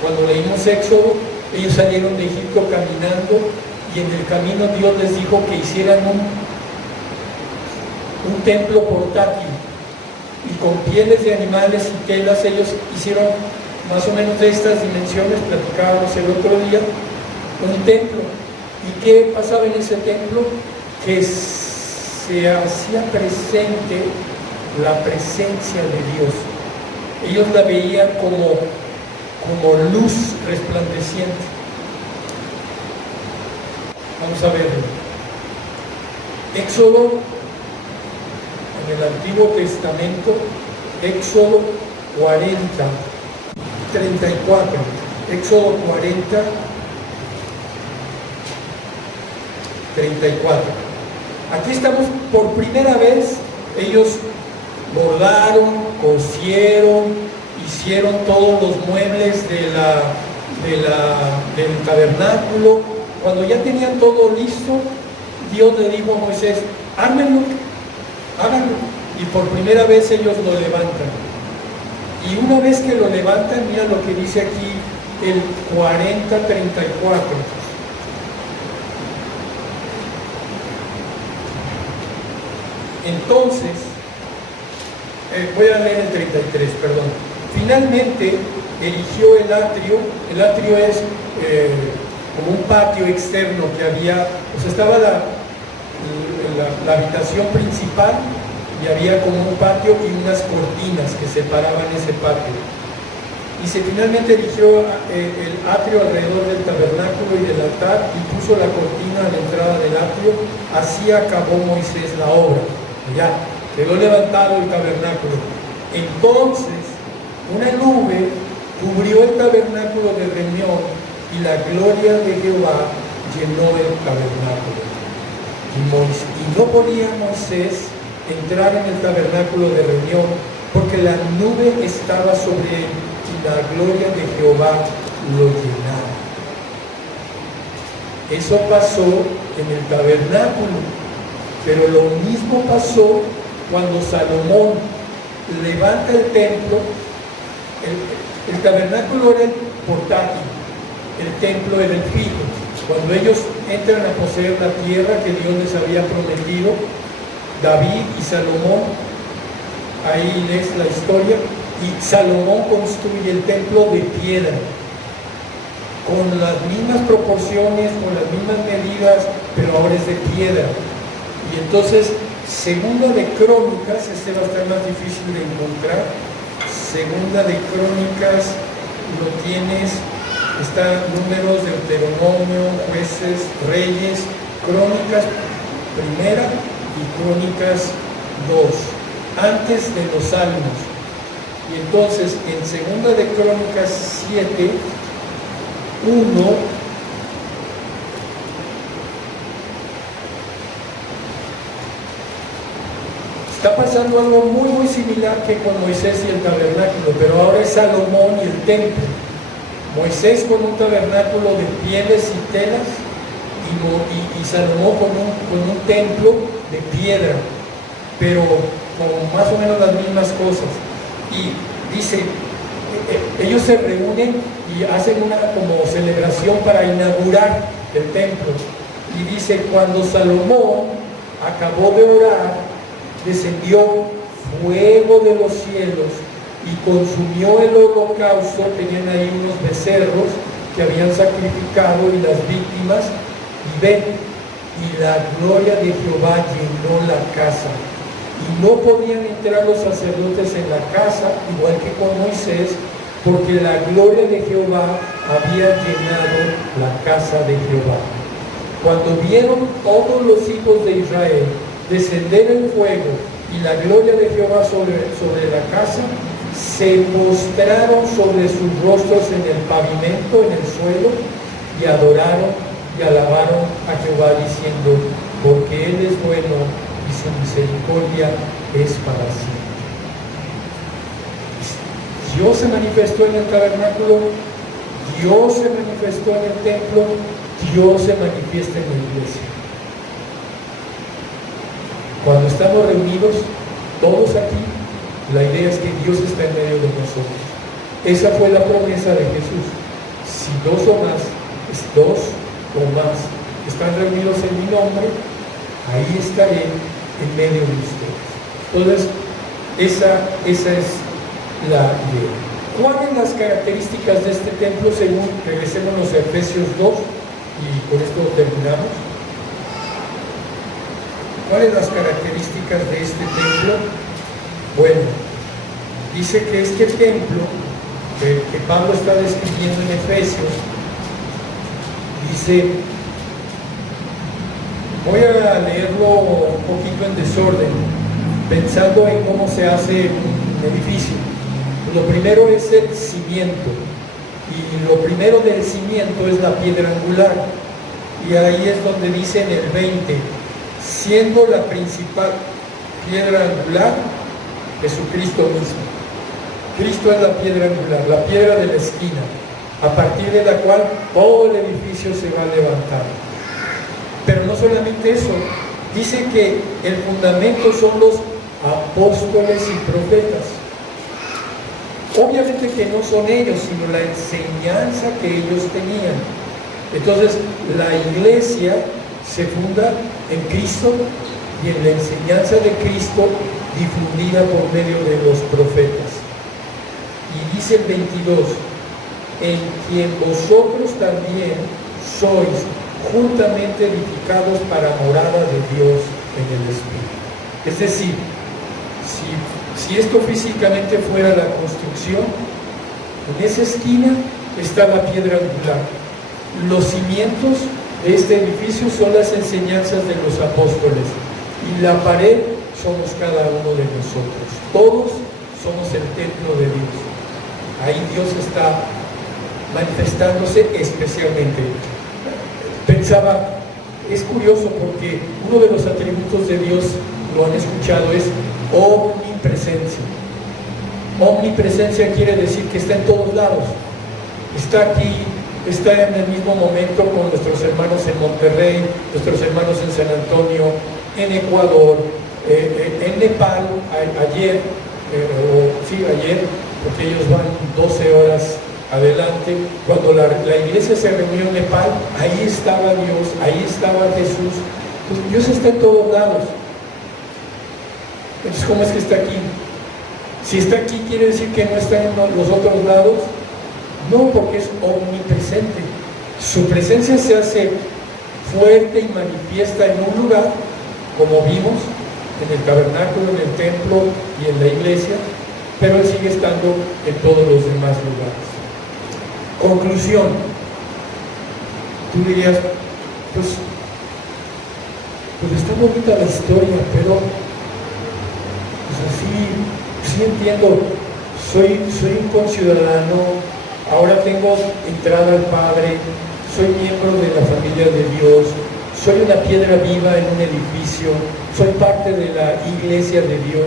Cuando leímos Éxodo, ellos salieron de Egipto caminando y en el camino Dios les dijo que hicieran un templo portátil, y con pieles de animales y telas ellos hicieron más o menos de estas dimensiones, platicábamos el otro día, un templo. ¿Y qué pasaba en ese templo? Que se hacía presente la presencia de Dios. Ellos la veían como luz resplandeciente. Vamos a verlo. Éxodo, en el Antiguo Testamento, Éxodo 40, 34. Éxodo 40, 34. Aquí estamos por primera vez. Ellos bordaron, cosieron, hicieron todos los muebles del tabernáculo. Cuando ya tenían todo listo, Dios le dijo a Moisés: háganlo. Y por primera vez ellos lo levantan. Y una vez que lo levantan, mira lo que dice aquí el 40:34. Entonces, voy a leer el 33, perdón. Finalmente erigió el atrio. El atrio es como un patio externo que había, pues estaba la habitación principal y había como un patio y unas cortinas que separaban ese patio. Y finalmente erigió el atrio alrededor del tabernáculo y del altar y puso la cortina a la entrada del atrio. Así acabó Moisés la obra. Ya, quedó levantado el tabernáculo. Entonces, una nube cubrió el tabernáculo de reunión y la gloria de Jehová llenó el tabernáculo. Y no podía Moisés entrar en el tabernáculo de reunión porque la nube estaba sobre él y la gloria de Jehová lo llenaba. Eso pasó en el tabernáculo, pero lo mismo pasó cuando Salomón levanta el templo. El tabernáculo era el portátil, el templo era el fijo. Cuando ellos entran a poseer la tierra que Dios les había prometido, David y Salomón, ahí lees la historia, y Salomón construye el templo de piedra, con las mismas proporciones, con las mismas medidas, pero ahora es de piedra. Y entonces, Segunda de Crónicas, este va a estar más difícil de encontrar. Segunda de Crónicas lo tienes, está Números, Deuteronomio, Jueces, Reyes, Crónicas primera y Crónicas 2, antes de los Salmos. Y entonces en Segunda de Crónicas 7, 1, está pasando algo muy similar que con Moisés y el tabernáculo, pero ahora es Salomón y el templo. Moisés con un tabernáculo de pieles y telas y Salomón con un templo de piedra, pero con más o menos las mismas cosas. Y dice, ellos se reúnen y hacen una como celebración para inaugurar el templo. Y dice, cuando Salomón acabó de orar, descendió fuego de los cielos y consumió el holocausto. Tenían ahí unos becerros que habían sacrificado y las víctimas, y ven, y la gloria de Jehová llenó la casa, y no podían entrar los sacerdotes en la casa, igual que con Moisés, porque la gloria de Jehová había llenado la casa de Jehová. Cuando vieron todos los hijos de Israel descender el fuego y la gloria de Jehová sobre la casa, se postraron sobre sus rostros en el pavimento, en el suelo, y adoraron y alabaron a Jehová diciendo, porque Él es bueno y su misericordia es para siempre. Dios se manifestó en el tabernáculo, Dios se manifestó en el templo, Dios se manifiesta en la iglesia. Cuando estamos reunidos, todos aquí, La idea es que Dios está en medio de nosotros. Esa fue la promesa de Jesús. Si dos o más están reunidos en mi nombre, ahí estaré en medio de ustedes. Entonces, esa es la idea. ¿Cuáles son las características de este templo según, regresemos a Efesios 2 y con esto terminamos? ¿Cuáles son las características de este templo? Bueno, dice que este templo que Pablo está describiendo en Efesios, dice, voy a leerlo un poquito en desorden, pensando en cómo se hace un edificio. Lo primero es el cimiento, y lo primero del cimiento es la piedra angular, y ahí es donde dice en el 20, siendo la principal piedra angular Jesucristo mismo. Cristo es la piedra angular, la piedra de la esquina, a partir de la cual todo el edificio se va a levantar. Pero no solamente eso, dice que el fundamento son los apóstoles y profetas. Obviamente que no son ellos, sino la enseñanza que ellos tenían. Entonces, la iglesia se funda en Cristo y en la enseñanza de Cristo difundida por medio de los profetas. Y dice el 22, en quien vosotros también sois juntamente edificados para morada de Dios en el Espíritu. Es decir, si esto físicamente fuera la construcción, en esa esquina está la piedra angular. Los cimientos de este edificio son las enseñanzas de los apóstoles y la pared somos cada uno de nosotros. Todos somos el templo de Dios. Ahí Dios está manifestándose especialmente. Pensaba, es curioso porque uno de los atributos de Dios, lo han escuchado, es omnipresencia. Omnipresencia quiere decir que está en todos lados. Está aquí, está en el mismo momento con nuestros hermanos en Monterrey, nuestros hermanos en San Antonio, en Ecuador, en Nepal, ayer, porque ellos van 12 horas adelante. Cuando la iglesia se reunió en Nepal, ahí estaba Dios, ahí estaba Jesús. Entonces, Dios está en todos lados. Entonces, ¿cómo es que está aquí? Si está aquí, ¿quiere decir que no está en los otros lados? No, porque es omnipresente. Su presencia se hace fuerte y manifiesta en un lugar, como vimos, en el tabernáculo, en el templo y en la iglesia, pero Él sigue estando en todos los demás lugares. Conclusión. Tú dirías, pues está bonita la historia, pero pues así entiendo, soy un conciudadano, ahora tengo entrada al Padre, soy miembro de la familia de Dios, soy una piedra viva en un edificio, soy parte de la iglesia de Dios.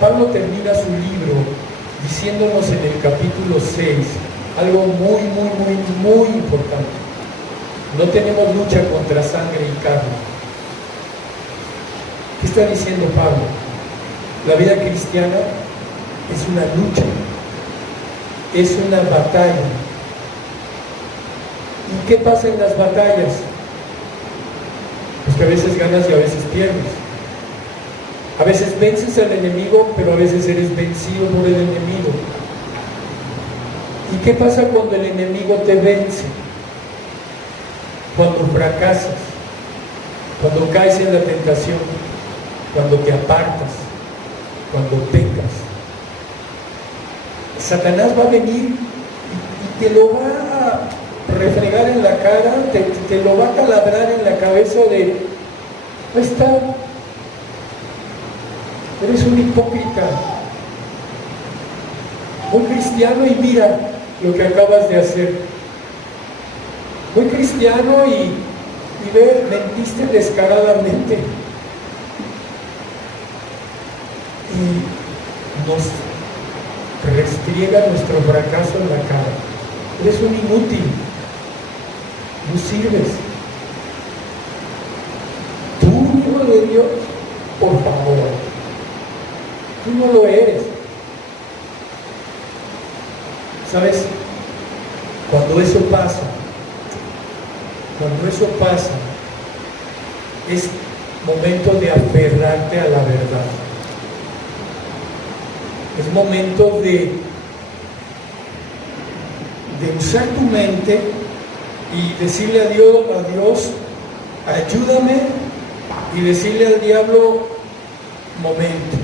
Pablo termina su libro diciéndonos en el capítulo 6 algo muy, muy, muy, muy importante. No tenemos lucha contra sangre y carne. ¿Qué está diciendo Pablo? La vida cristiana es una lucha, es una batalla. ¿Y qué pasa en las batallas? Pues que a veces ganas y a veces pierdes. A veces vences al enemigo, pero a veces eres vencido por el enemigo. ¿Y qué pasa cuando el enemigo te vence? Cuando fracasas, cuando caes en la tentación, cuando te apartas, cuando pecas. Satanás va a venir y te lo va a refregar en la cara, te lo va a calabrar en la cabeza de, ahí está, eres un hipócrita, muy cristiano y mira lo que acabas de hacer. Muy cristiano y ve, mentiste descaradamente. Y nos restriega nuestro fracaso en la cara. Eres un inútil, no sirves. Dios? Por favor, tú no lo eres. ¿Sabes? Cuando eso pasa, es momento de aferrarte a la verdad. Es momento de usar tu mente y decirle a Dios, ayúdame, y decirle al diablo, momento,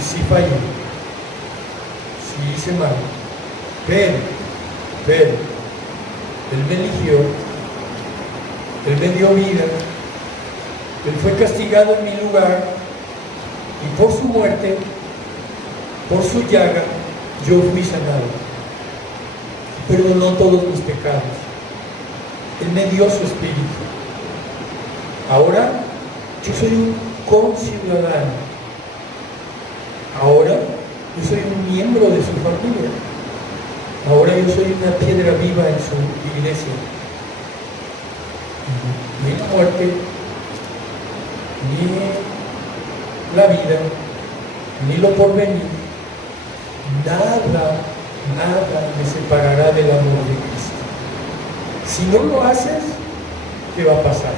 sí fallé, sí hice mal, pero, Él me eligió, Él me dio vida, Él fue castigado en mi lugar, y por su muerte, por su llaga, yo fui sanado. Perdonó todos mis pecados. Él me dio su espíritu. Ahora yo soy un conciudadano. Ahora yo soy un miembro de su familia. Ahora yo soy una piedra viva en su iglesia. Ni la muerte, ni la vida, ni lo porvenir, nada me separará del amor de Cristo. Si no lo haces, ¿qué va a pasar?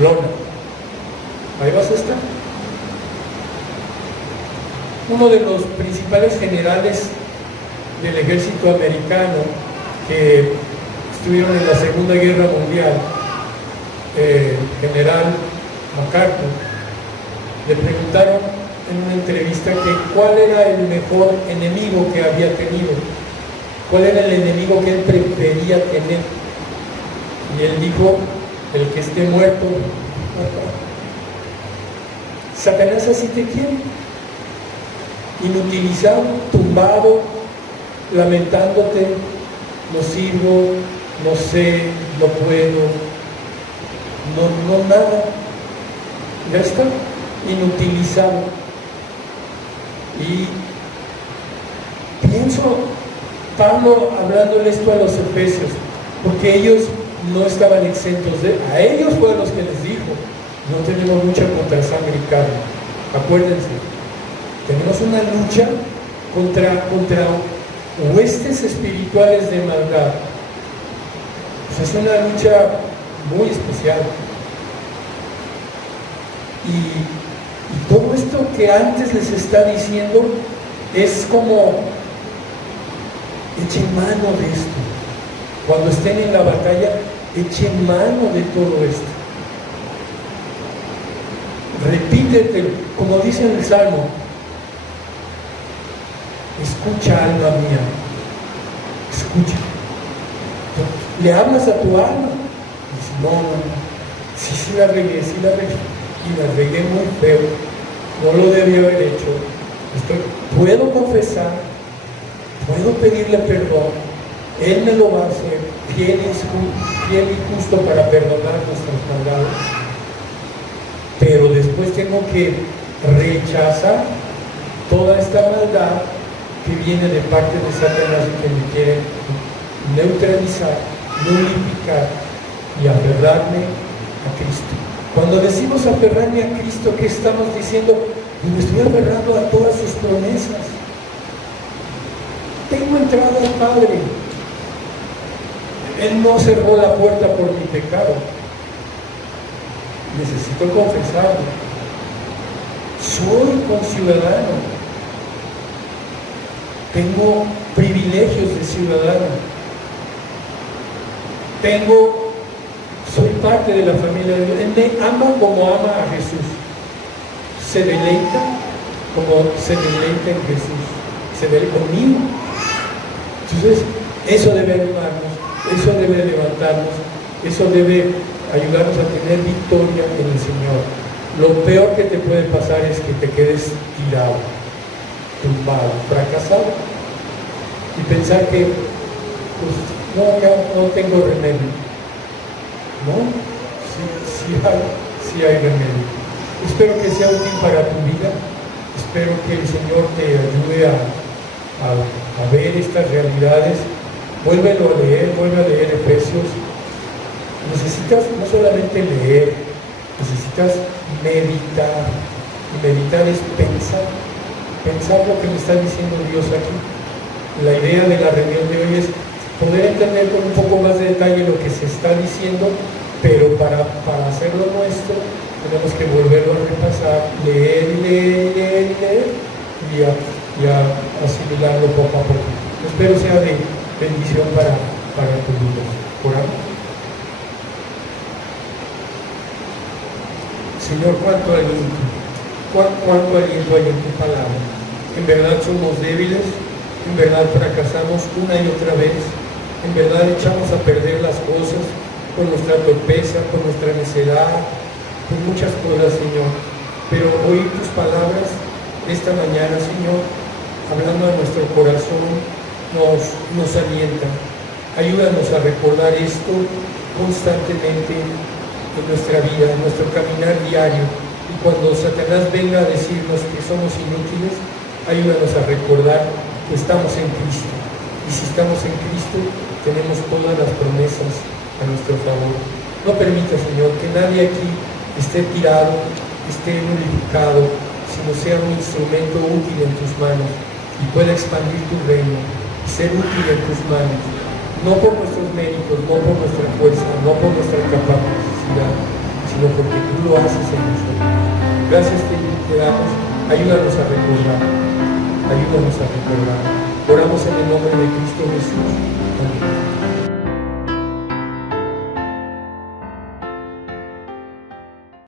Lona, ahí vas a estar. Uno de los principales generales del ejército americano que estuvieron en la Segunda Guerra Mundial, general MacArthur, le preguntaron en una entrevista que cuál era el mejor enemigo que había tenido, cuál era el enemigo que él prefería tener, y él dijo, el que esté muerto. Satanás así te quiere, inutilizado, tumbado, lamentándote, no sirvo, no sé, no puedo, no nada, ya está, inutilizado. Y pienso, Pablo hablándole esto a los efesios, porque ellos no estaban exentos a ellos fueron los que les dijo, no tenemos lucha contra sangre y carne, acuérdense, tenemos una lucha contra huestes espirituales de maldad. Pues es una lucha muy especial. Y todo esto que antes les está diciendo es como echen mano de esto. Cuando estén en la batalla, echen mano de todo esto. Repítete, como dice en el Salmo, escucha, alma mía, escucha. Le hablas a tu alma. Dices, no, sí la regué, y la regué muy feo, no lo debía haber hecho. Puedo confesar, puedo pedirle perdón, Él me lo va a hacer, fiel y justo para perdonar nuestros pecados, pero después tengo que rechazar toda esta maldad que viene de parte de Satanás y que me quiere neutralizar, nulificar y aferrarme a Cristo. Cuando decimos aferrarme a Cristo, ¿qué estamos diciendo? Me estoy aferrando a todas sus promesas. Tengo entrada al Padre. Él no cerró la puerta por mi pecado. Necesito confesarlo. Soy conciudadano. Tengo privilegios de ciudadano. Soy parte de la familia de Dios. Él me ama como ama a Jesús. Se deleita como se deleita en Jesús. Se deleita conmigo. Entonces, eso debe animarnos, eso debe levantarnos, eso debe ayudarnos a tener victoria en el Señor. Lo peor que te puede pasar es que te quedes tirado, tumbado, fracasado y pensar que pues, no tengo remedio. No, sí hay remedio. Espero que sea útil para tu vida. Espero que el Señor te ayude a ver estas realidades Vuelve a leer Efesios. Necesitas no solamente leer, necesitas meditar. Y meditar es pensar lo que me está diciendo Dios aquí. La idea de la reunión de hoy es poder entender con un poco más de detalle lo que se está diciendo, pero para hacerlo nuestro tenemos que volverlo a repasar, leer y a asimilarlo poco a poco. Espero sea de bendición para tu vida. ¿Oramos? Señor, cuánto aliento hay en tu palabra. En verdad somos débiles, en verdad fracasamos una y otra vez, en verdad echamos a perder las cosas por nuestra torpeza, por nuestra necedad, por muchas cosas, Señor. Pero oír tus palabras esta mañana, Señor, hablando a nuestro corazón, nos alienta. Ayúdanos a recordar esto constantemente en nuestra vida, en nuestro caminar diario. Y cuando Satanás venga a decirnos que somos inútiles, ayúdanos a recordar que estamos en Cristo. Y si estamos en Cristo, tenemos todas las promesas a nuestro favor. No permita, Señor, que nadie aquí esté tirado, esté nulificado, sino sea un instrumento útil en tus manos y pueda expandir tu reino y ser útil en tus manos. No por nuestros méritos, no por nuestra fuerza, no por nuestra capacidad, sino porque tú lo haces en nosotros. Gracias te damos, ayúdanos a recordar, ayúdanos a recordar. Oramos en el nombre de Cristo Jesús. Amén.